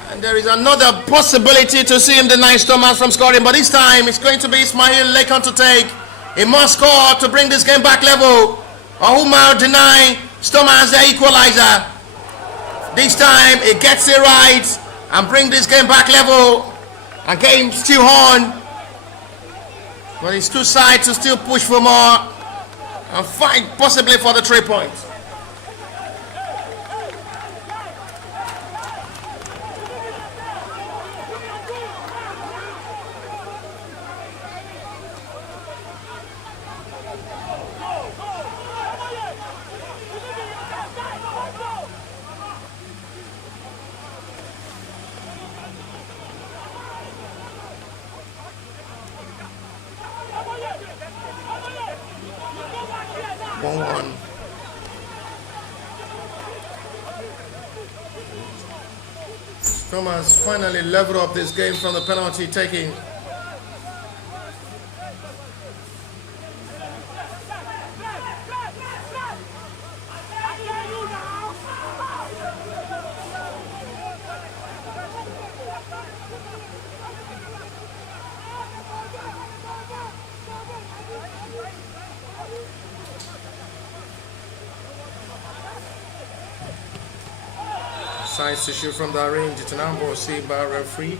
And there is another possibility to see him deny Thomas from scoring, but this time it's going to be Ismail Lekon to take. He must score to bring this game back level, or Umar deny Thomas the equalizer. This time he gets it right and bring this game back level, and game still on, but it's two sides to still push for more and fight possibly for the 3 points. One. Thomas finally leveled up this game from the penalty taking. Decides to shoot from that range. It's an ambush saved by referee.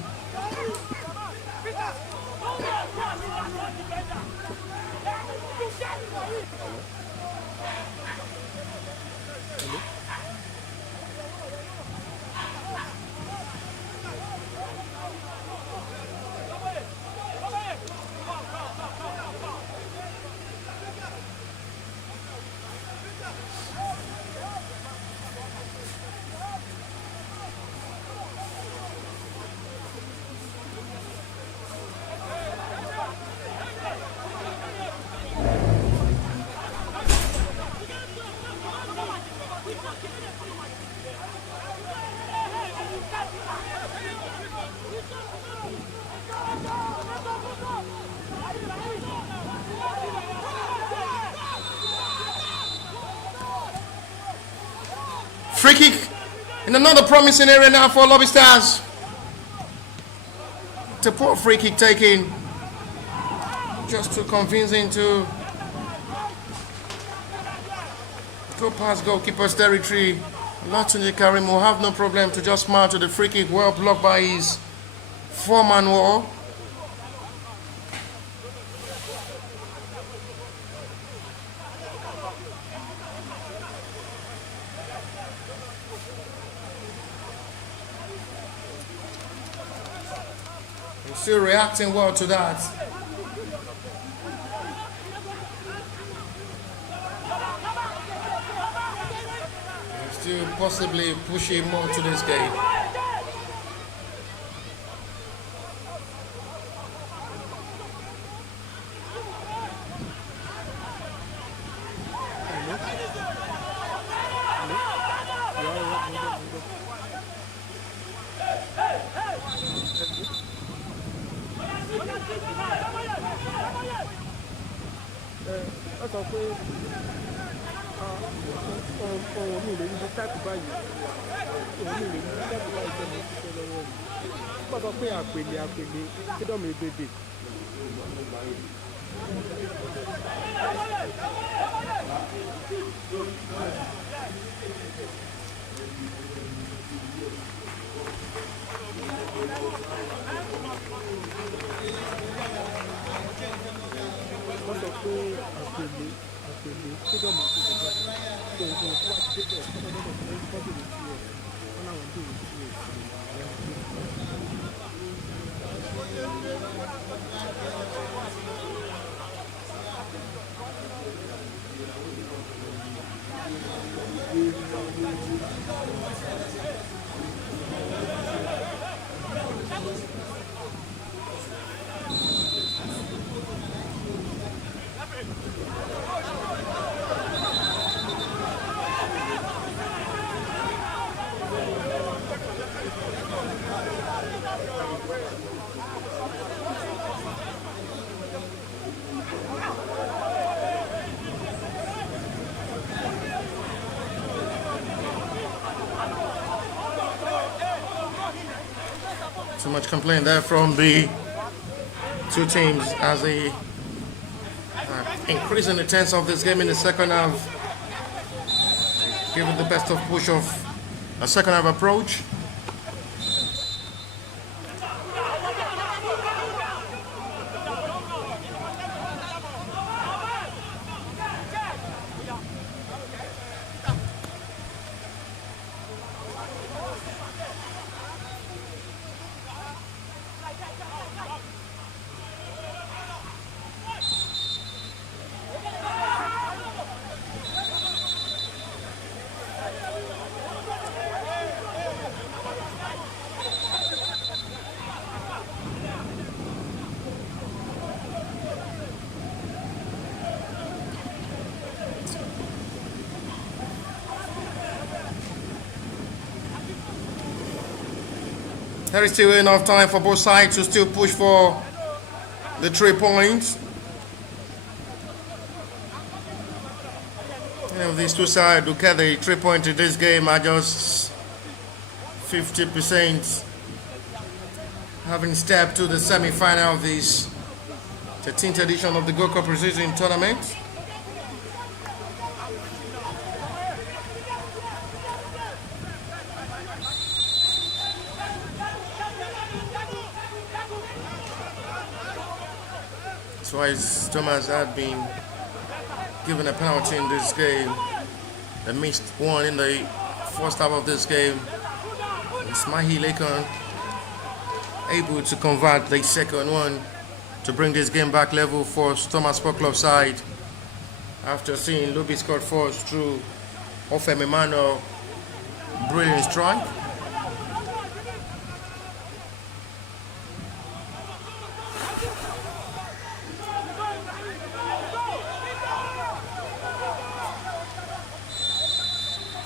Free kick in another promising area now for Lobi Stars. It's a poor free kick taken. Just too convincing to go past goalkeeper's territory. Latunji Karim will have no problem to just smile to the free kick, well blocked by his four-man wall. He's still reacting well to that. He's still possibly pushing more to this game. Too much complaint there from the two teams as they increasing the tense of this game in the second half. Give it the best of push of a second half approach. There is still enough time for both sides to still push for the 3 points. And if these two sides look at the 3 points in this game are just 50%, having stepped to the semi-final of this 13th edition of the Gold Cup Precision Tournament. Twice Thomas had been given a penalty in this game. They missed one in the first half of this game. Ismail Lekon able to convert the second one to bring this game back level for Thomas Sport Club side after seeing Lobi scored first through Ofem Emmanuel. Brilliant strike.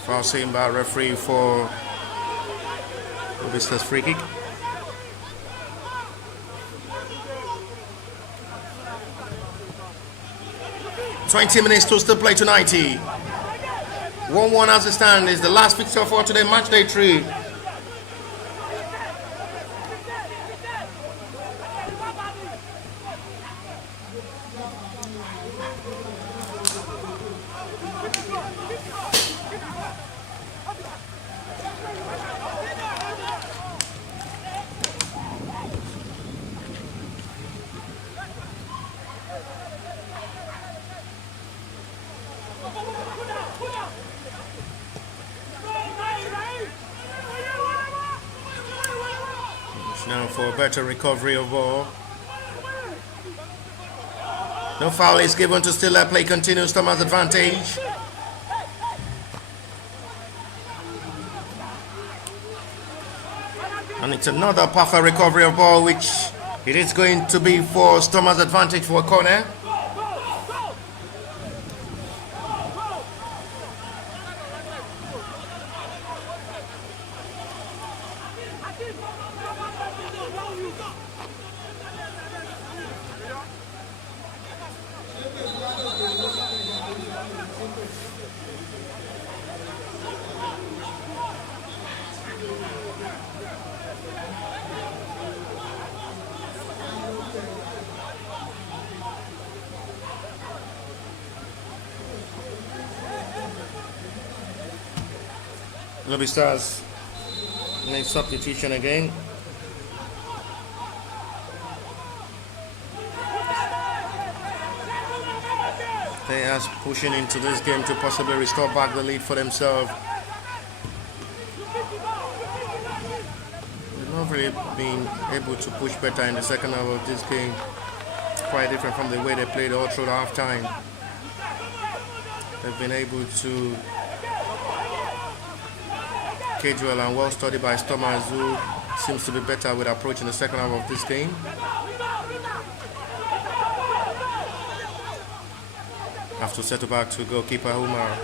Foul seen by referee for Lobi's first free kick. "20 minutes to still play to 90. 1-1 as it stands is the last fixture for today, match day 3. Now for better recovery of ball. No foul is given to still that play continues. Thomas advantage. And it's another perfect recovery of ball, which it is going to be for Stormers' advantage for a corner. Lobi Stars make substitution again. They are pushing into this game to possibly restore back the lead for themselves. They've not really been able to push better in the second half of this game. Quite different from the way they played all through the half time. They've been able to casual and well studied by Stormers, who seems to be better with approach in the second half of this game. Have to settle back to goalkeeper Umar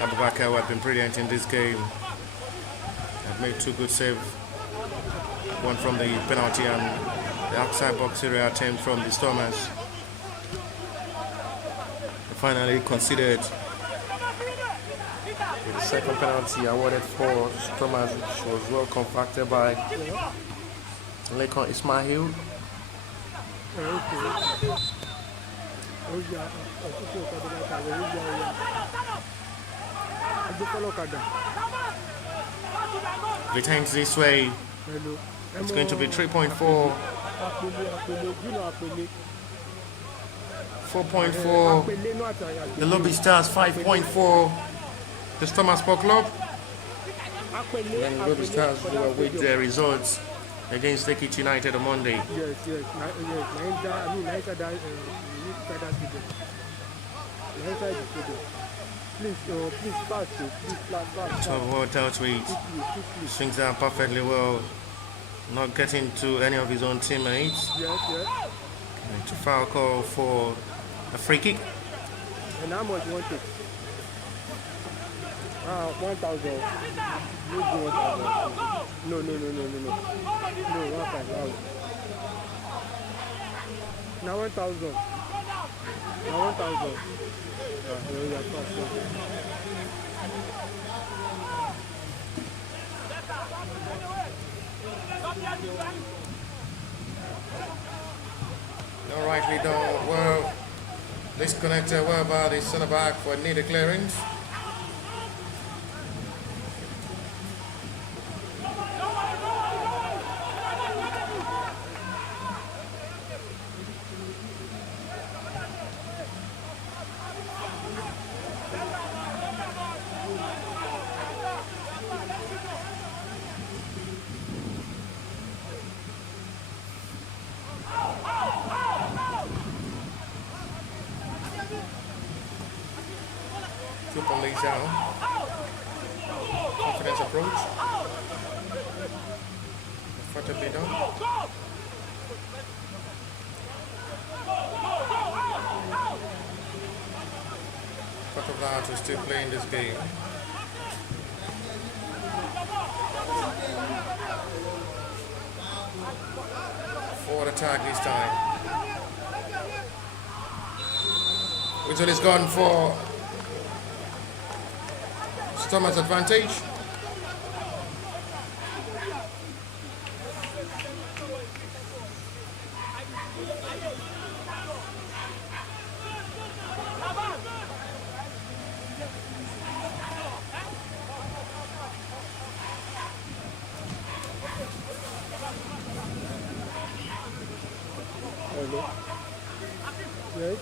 Abubakar, who had been brilliant in this game. Have made two good saves, one from the penalty and the outside box area attempt from the Stormers. They finally conceded with the second penalty awarded for Stormers, which was well compacted by Lekon Ismail. Retains this way. It's going to be 3.4. 4.4. The Lobi Stars 5.4. The Stormers Sport Club. And Lobi Stars will await their results against Ekiti United on Monday. Yes. Please pass it. So well dealt with. Swings out perfectly well. Not getting to any of his own teammates. Yes. To foul call for a free kick. And how much you want it? 1,000. No. No, 1,000. Now 1,000. All rightly done. Well disconnected well by the centre back for needed clearance. Keep on leads down. Confidence approach. Comfortably done. Part of that is still playing this game. Forward attack this time. Whistle is gone for Stormers' advantage. Hello. Yes.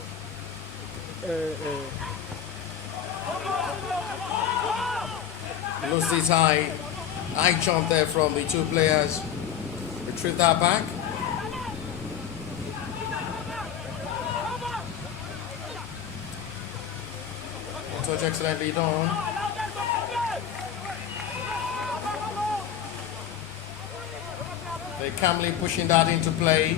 Loses high jump there from the two players. retrieve that back. Touch excellently done. They calmly pushing that into play.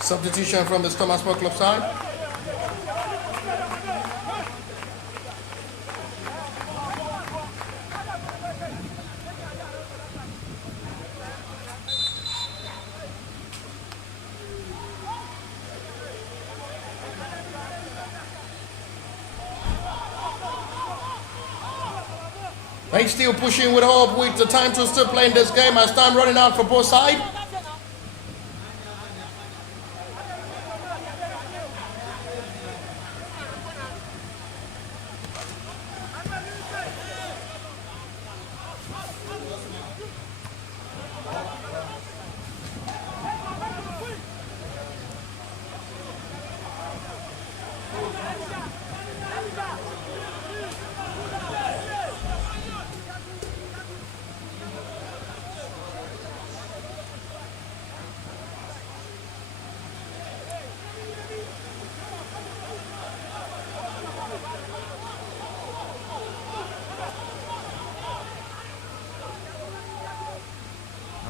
Substitution from the Thomas Sport Club side. They still pushing with hope with the time to still play in this game as time running out for both sides.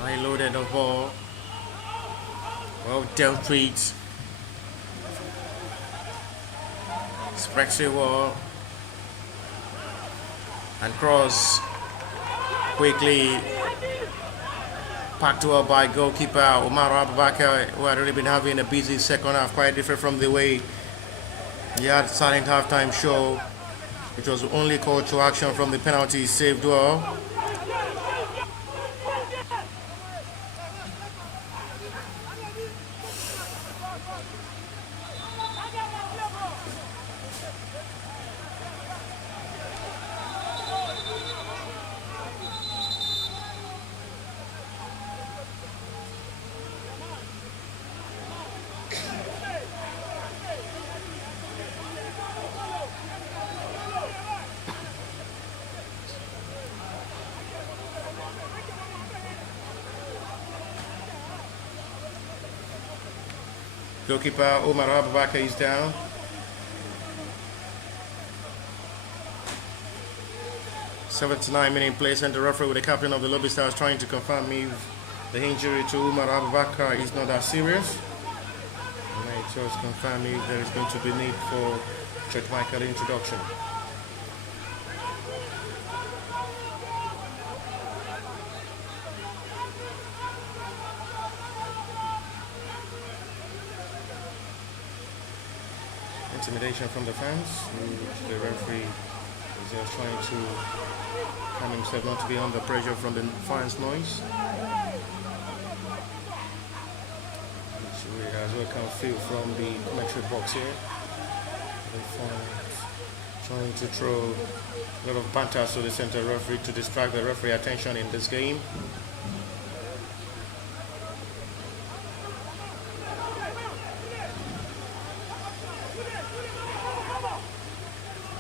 High loaded the ball. Well dealt with. Spreads the wall. And cross quickly packed well by goalkeeper Omar Abubakar, who had really been having a busy second half, quite different from the way he had silent halftime show, which was only called to action from the penalty saved well. Goalkeeper Omar Abubakar is down. "79-minute place, and the referee with the captain of the Lobi Stars trying to confirm if the injury to Omar Abubakar is not that serious. And I just confirm if there is going to be need for Church Michael introduction. Intimidation from the fans, which the referee is just trying to calm himself not to be under pressure from the fans' noise. Which we as well can feel from the commentary box here. The fans trying to throw a lot of banter to the center referee to distract the referee attention in this game.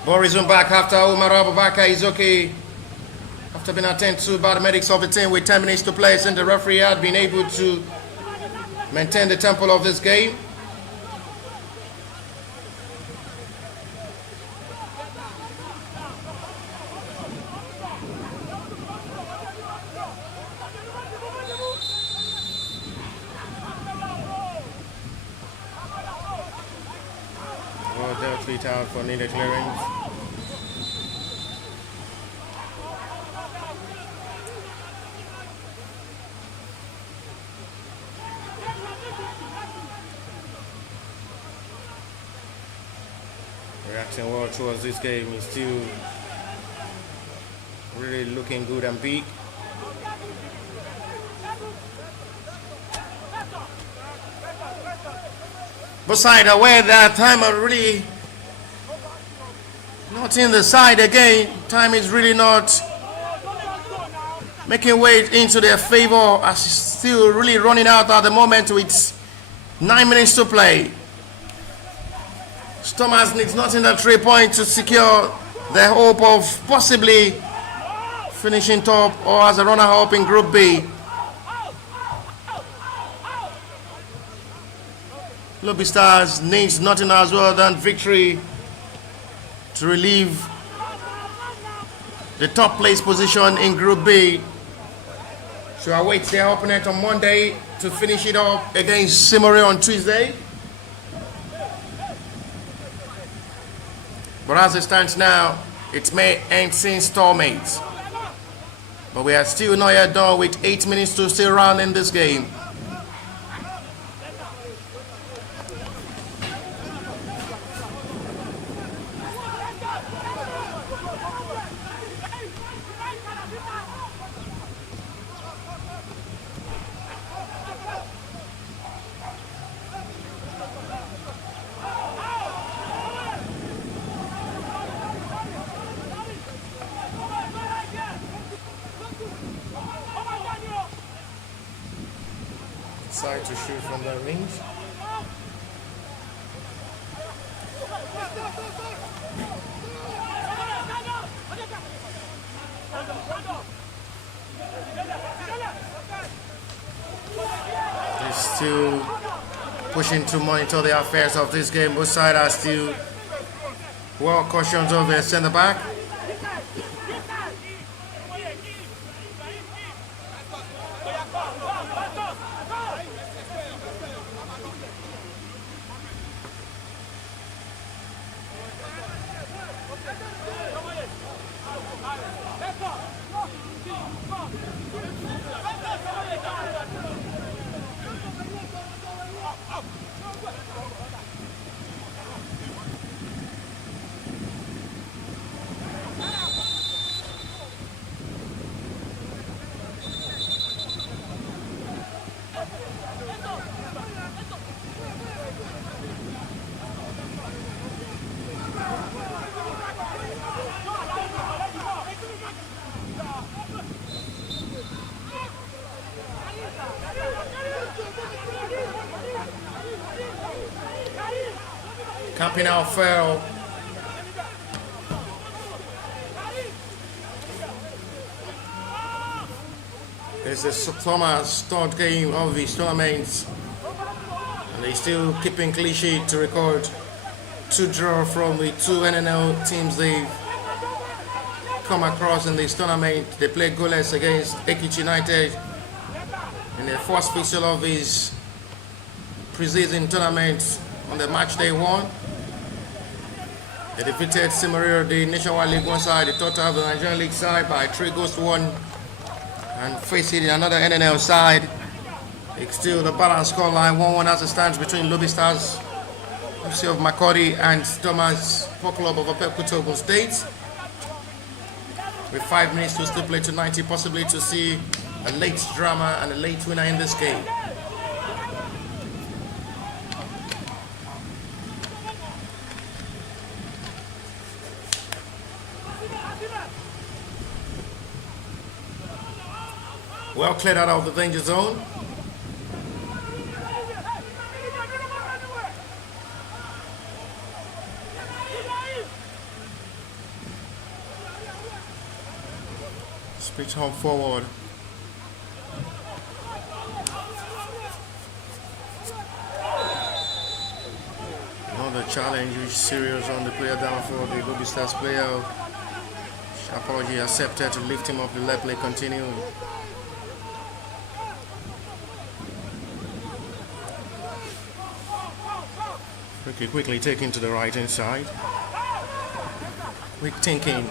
Ball resumed back after Omar Abubakar is okay. After being attended to by the medics of the team with 10 minutes to play, and the referee had been able to maintain the tempo of this game. Well dealt with out for needed clearance. reacting well towards this game. He's still really looking good and big. Beside aware that time are really not in the side again. Time is really not making way into their favor as it's still really running out at the moment with 9 minutes to play. Thomas needs nothing than 3 points to secure the hope of possibly finishing top or as a runner-up in Group B. Lobi Stars needs nothing as well than victory to relieve the top place position in Group B. So await their opponent on Monday to finish it up against Simore on Tuesday. But as it stands now, it may end since stalemates. But we are still not yet done with 8 minutes to still run in this game. Decide to shoot from the range. They're still pushing to monitor the affairs of this game. Both sides are still well cautions of their center back. Camping out foul. It's the Thomas third game of these tournaments, and they still keeping clean sheet to record 2 draws from the 2 NNL teams they've come across in this tournament. They played goalless against Ekiti United in the first fixture of this preseason tournament on the match day 1. They defeated Simore, the Nationwide League 1 side, the total of the Nigerian League side by 3 goals to 1, and facing another NNL side. It's still the balance scoreline 1-1 as it stands between Lobi Stars FC of Makodi and Thomas Sport Club of Apekuta Ogun State. With 5 minutes to still play to 90, possibly to see a late drama and a late winner in this game. Well cleared out of the danger zone. Switch home forward. Another challenge which serious on the player down for the Lobi Stars player. Apology accepted to lift him up. The left leg continuing. Quickly taken to the right hand side. Quick thinking.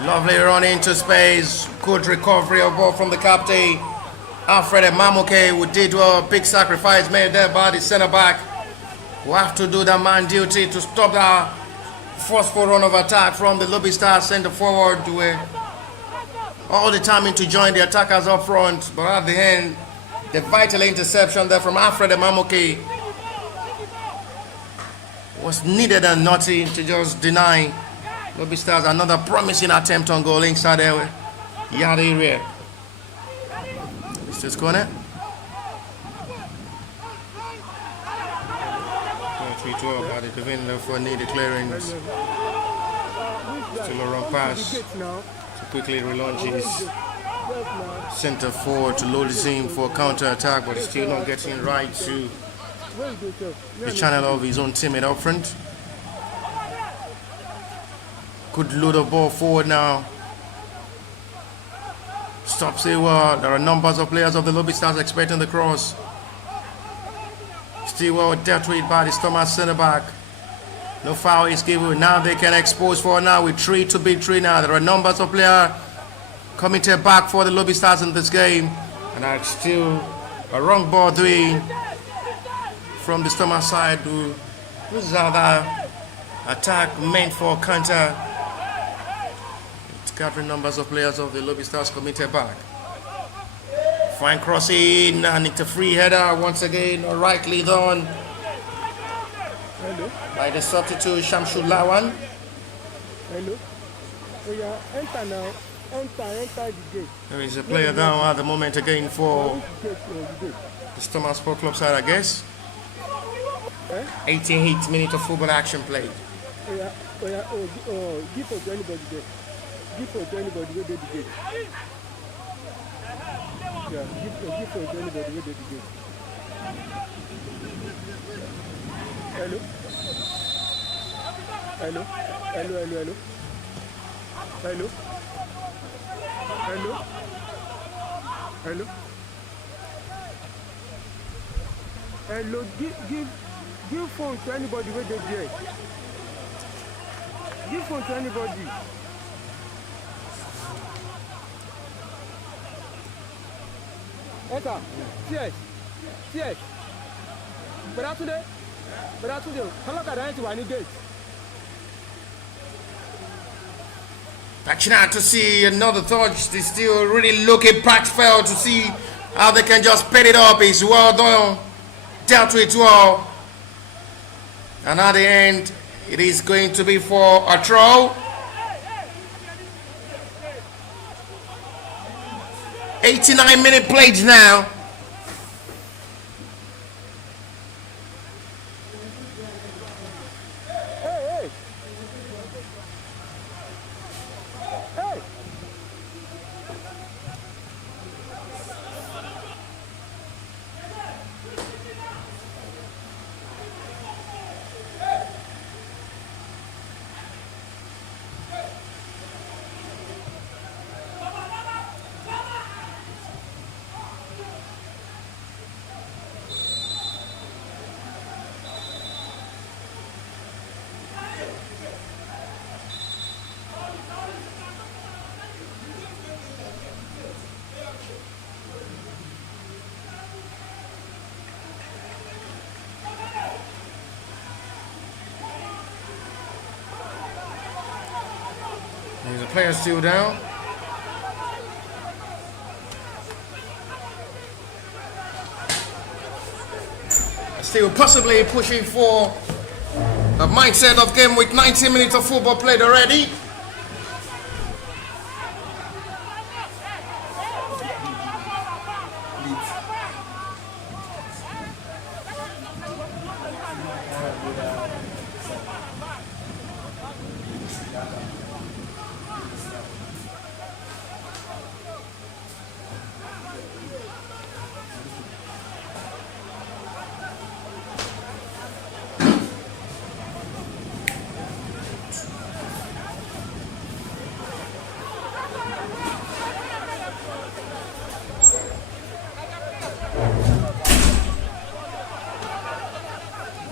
Lovely run into space. Good recovery of ball from the captain. Alfred Mamuke, who did well. Big sacrifice made there by the center back. who have to do the man duty to stop the forceful run of attack from the Lobi Stars center forward who were all determined to join the attackers up front, but at the end, the vital interception there from Alfred Mamoke was needed and nothing to just deny Lobi Stars another promising attempt on goal inside the yard area. It's this corner. 3-12 by the defender for needed clearance. Still a wrong pass. To quickly relaunch his center forward to load the team for counter attack, but he's still not getting right to the channel of his own teammate up front. Could load the ball forward now. Stops it well. There are numbers of players of the Lobi Stars expecting the cross. Still well dealt with by the Stormers center back. No foul is given. Now they can expose for now with 3 to beat 3 now. There are numbers of players committed back for the Lobi Stars in this game. And that's still a wrong ball doing from the Stormers side who loses out that attack meant for counter. It's gathering numbers of players of the Lobi Stars committed back. Fine crossing and it's a free header once again, rightly done by the substitute Shamsul Lawan. Hello. Oh yeah, enter now. Enter the gate. There is a player down at the moment again for the Stormers Sport Club side, I guess. 88 minutes of football action played. Oh yeah, give for anybody there. Give for anybody where they gate. Yeah, give for anybody where they gate. Hello. Hello. Hello. Hello. Give phone to anybody where they there. Give phone to anybody. Eka, cheers. But today, how long can I enter gate? Touching out to see another touch. They still really looking packed fell to see how they can just pet it up. It's well done. Dealt with well. And at the end, it is going to be for a throw. 89-minute played now. There's a player still down. Still possibly pushing for a mindset of game with 90 minutes of football played already.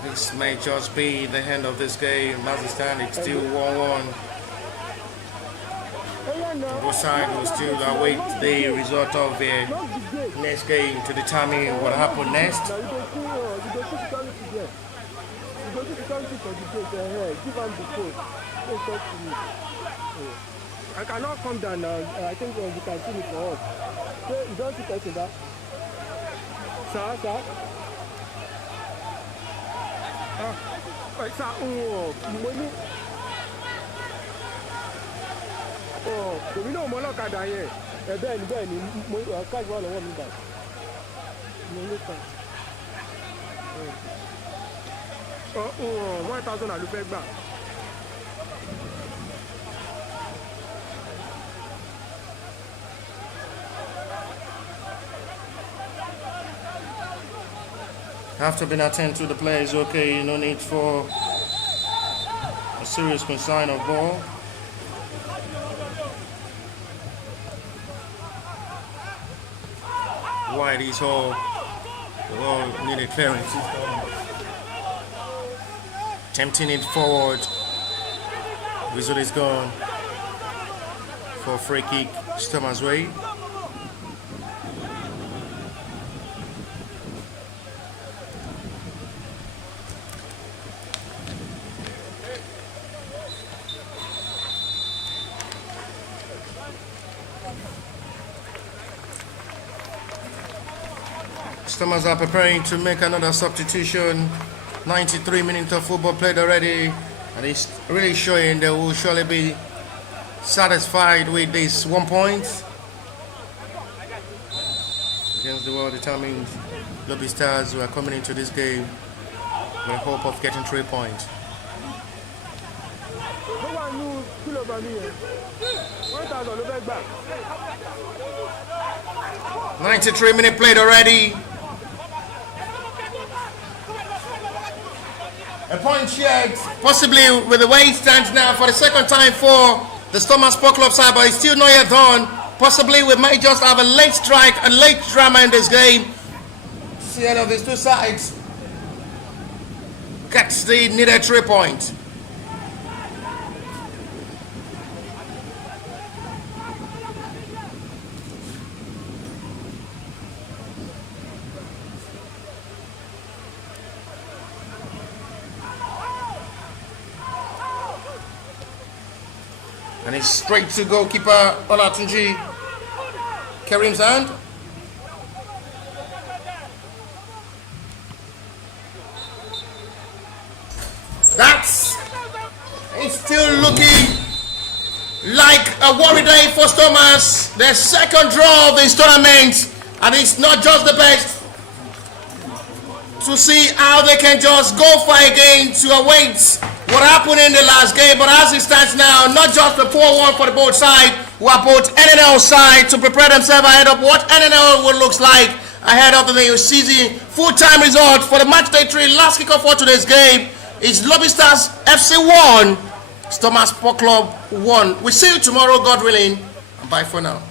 This may just be the end of this game. As it stands, it's still 1-1. Both sides will still await the result of the next game to determine what happened next. go to security for the gate. Give am the code. Don't talk to me. I cannot come down now. I think you can see me for us. So you don't see person that. Sir. Sir, money. Èmi náà mọ ọlọ́kadà yẹn. Bẹ́ẹ̀ ni mo káàdì wà lọ́wọ́ mi gbà. Mo ní kan. 1,000 ló fẹ́ gbà. After being attended to the players, okay, no need for a serious consign of ball. Wide is all needed clearance. Tempting it forward. Whistle is gone for a free kick. Stormers way. Stormers are preparing to make another substitution. 93 minutes of football played already, and it's really showing they will surely be satisfied with this 1 point against the well-determined Lobi Stars, who are coming into this game with hope of getting 3 points. 93 minutes played already. A point shared, possibly with the way it stands now for the second time for the Stormers Sport Club side, but it's still not yet done. Possibly we might just have a late strike, a late drama in this game. See any of these two sides gets the needed 3 points. And it's straight to goalkeeper Olatunji Karim's hand. It's still looking like a worry day for Stormers. Their second draw of this tournament, and it's not just the best to see how they can just go for again to await what happened in the last game. But as it stands now, not just the poor one for the both side, who are both NNL side to prepare themselves ahead of what NNL will looks like ahead of the new season. Full-time result for the match day 3 last kickoff for today's game is Lobi Stars FC 1, Stormers Sport Club 1. We'll see you tomorrow, God willing, and bye for now.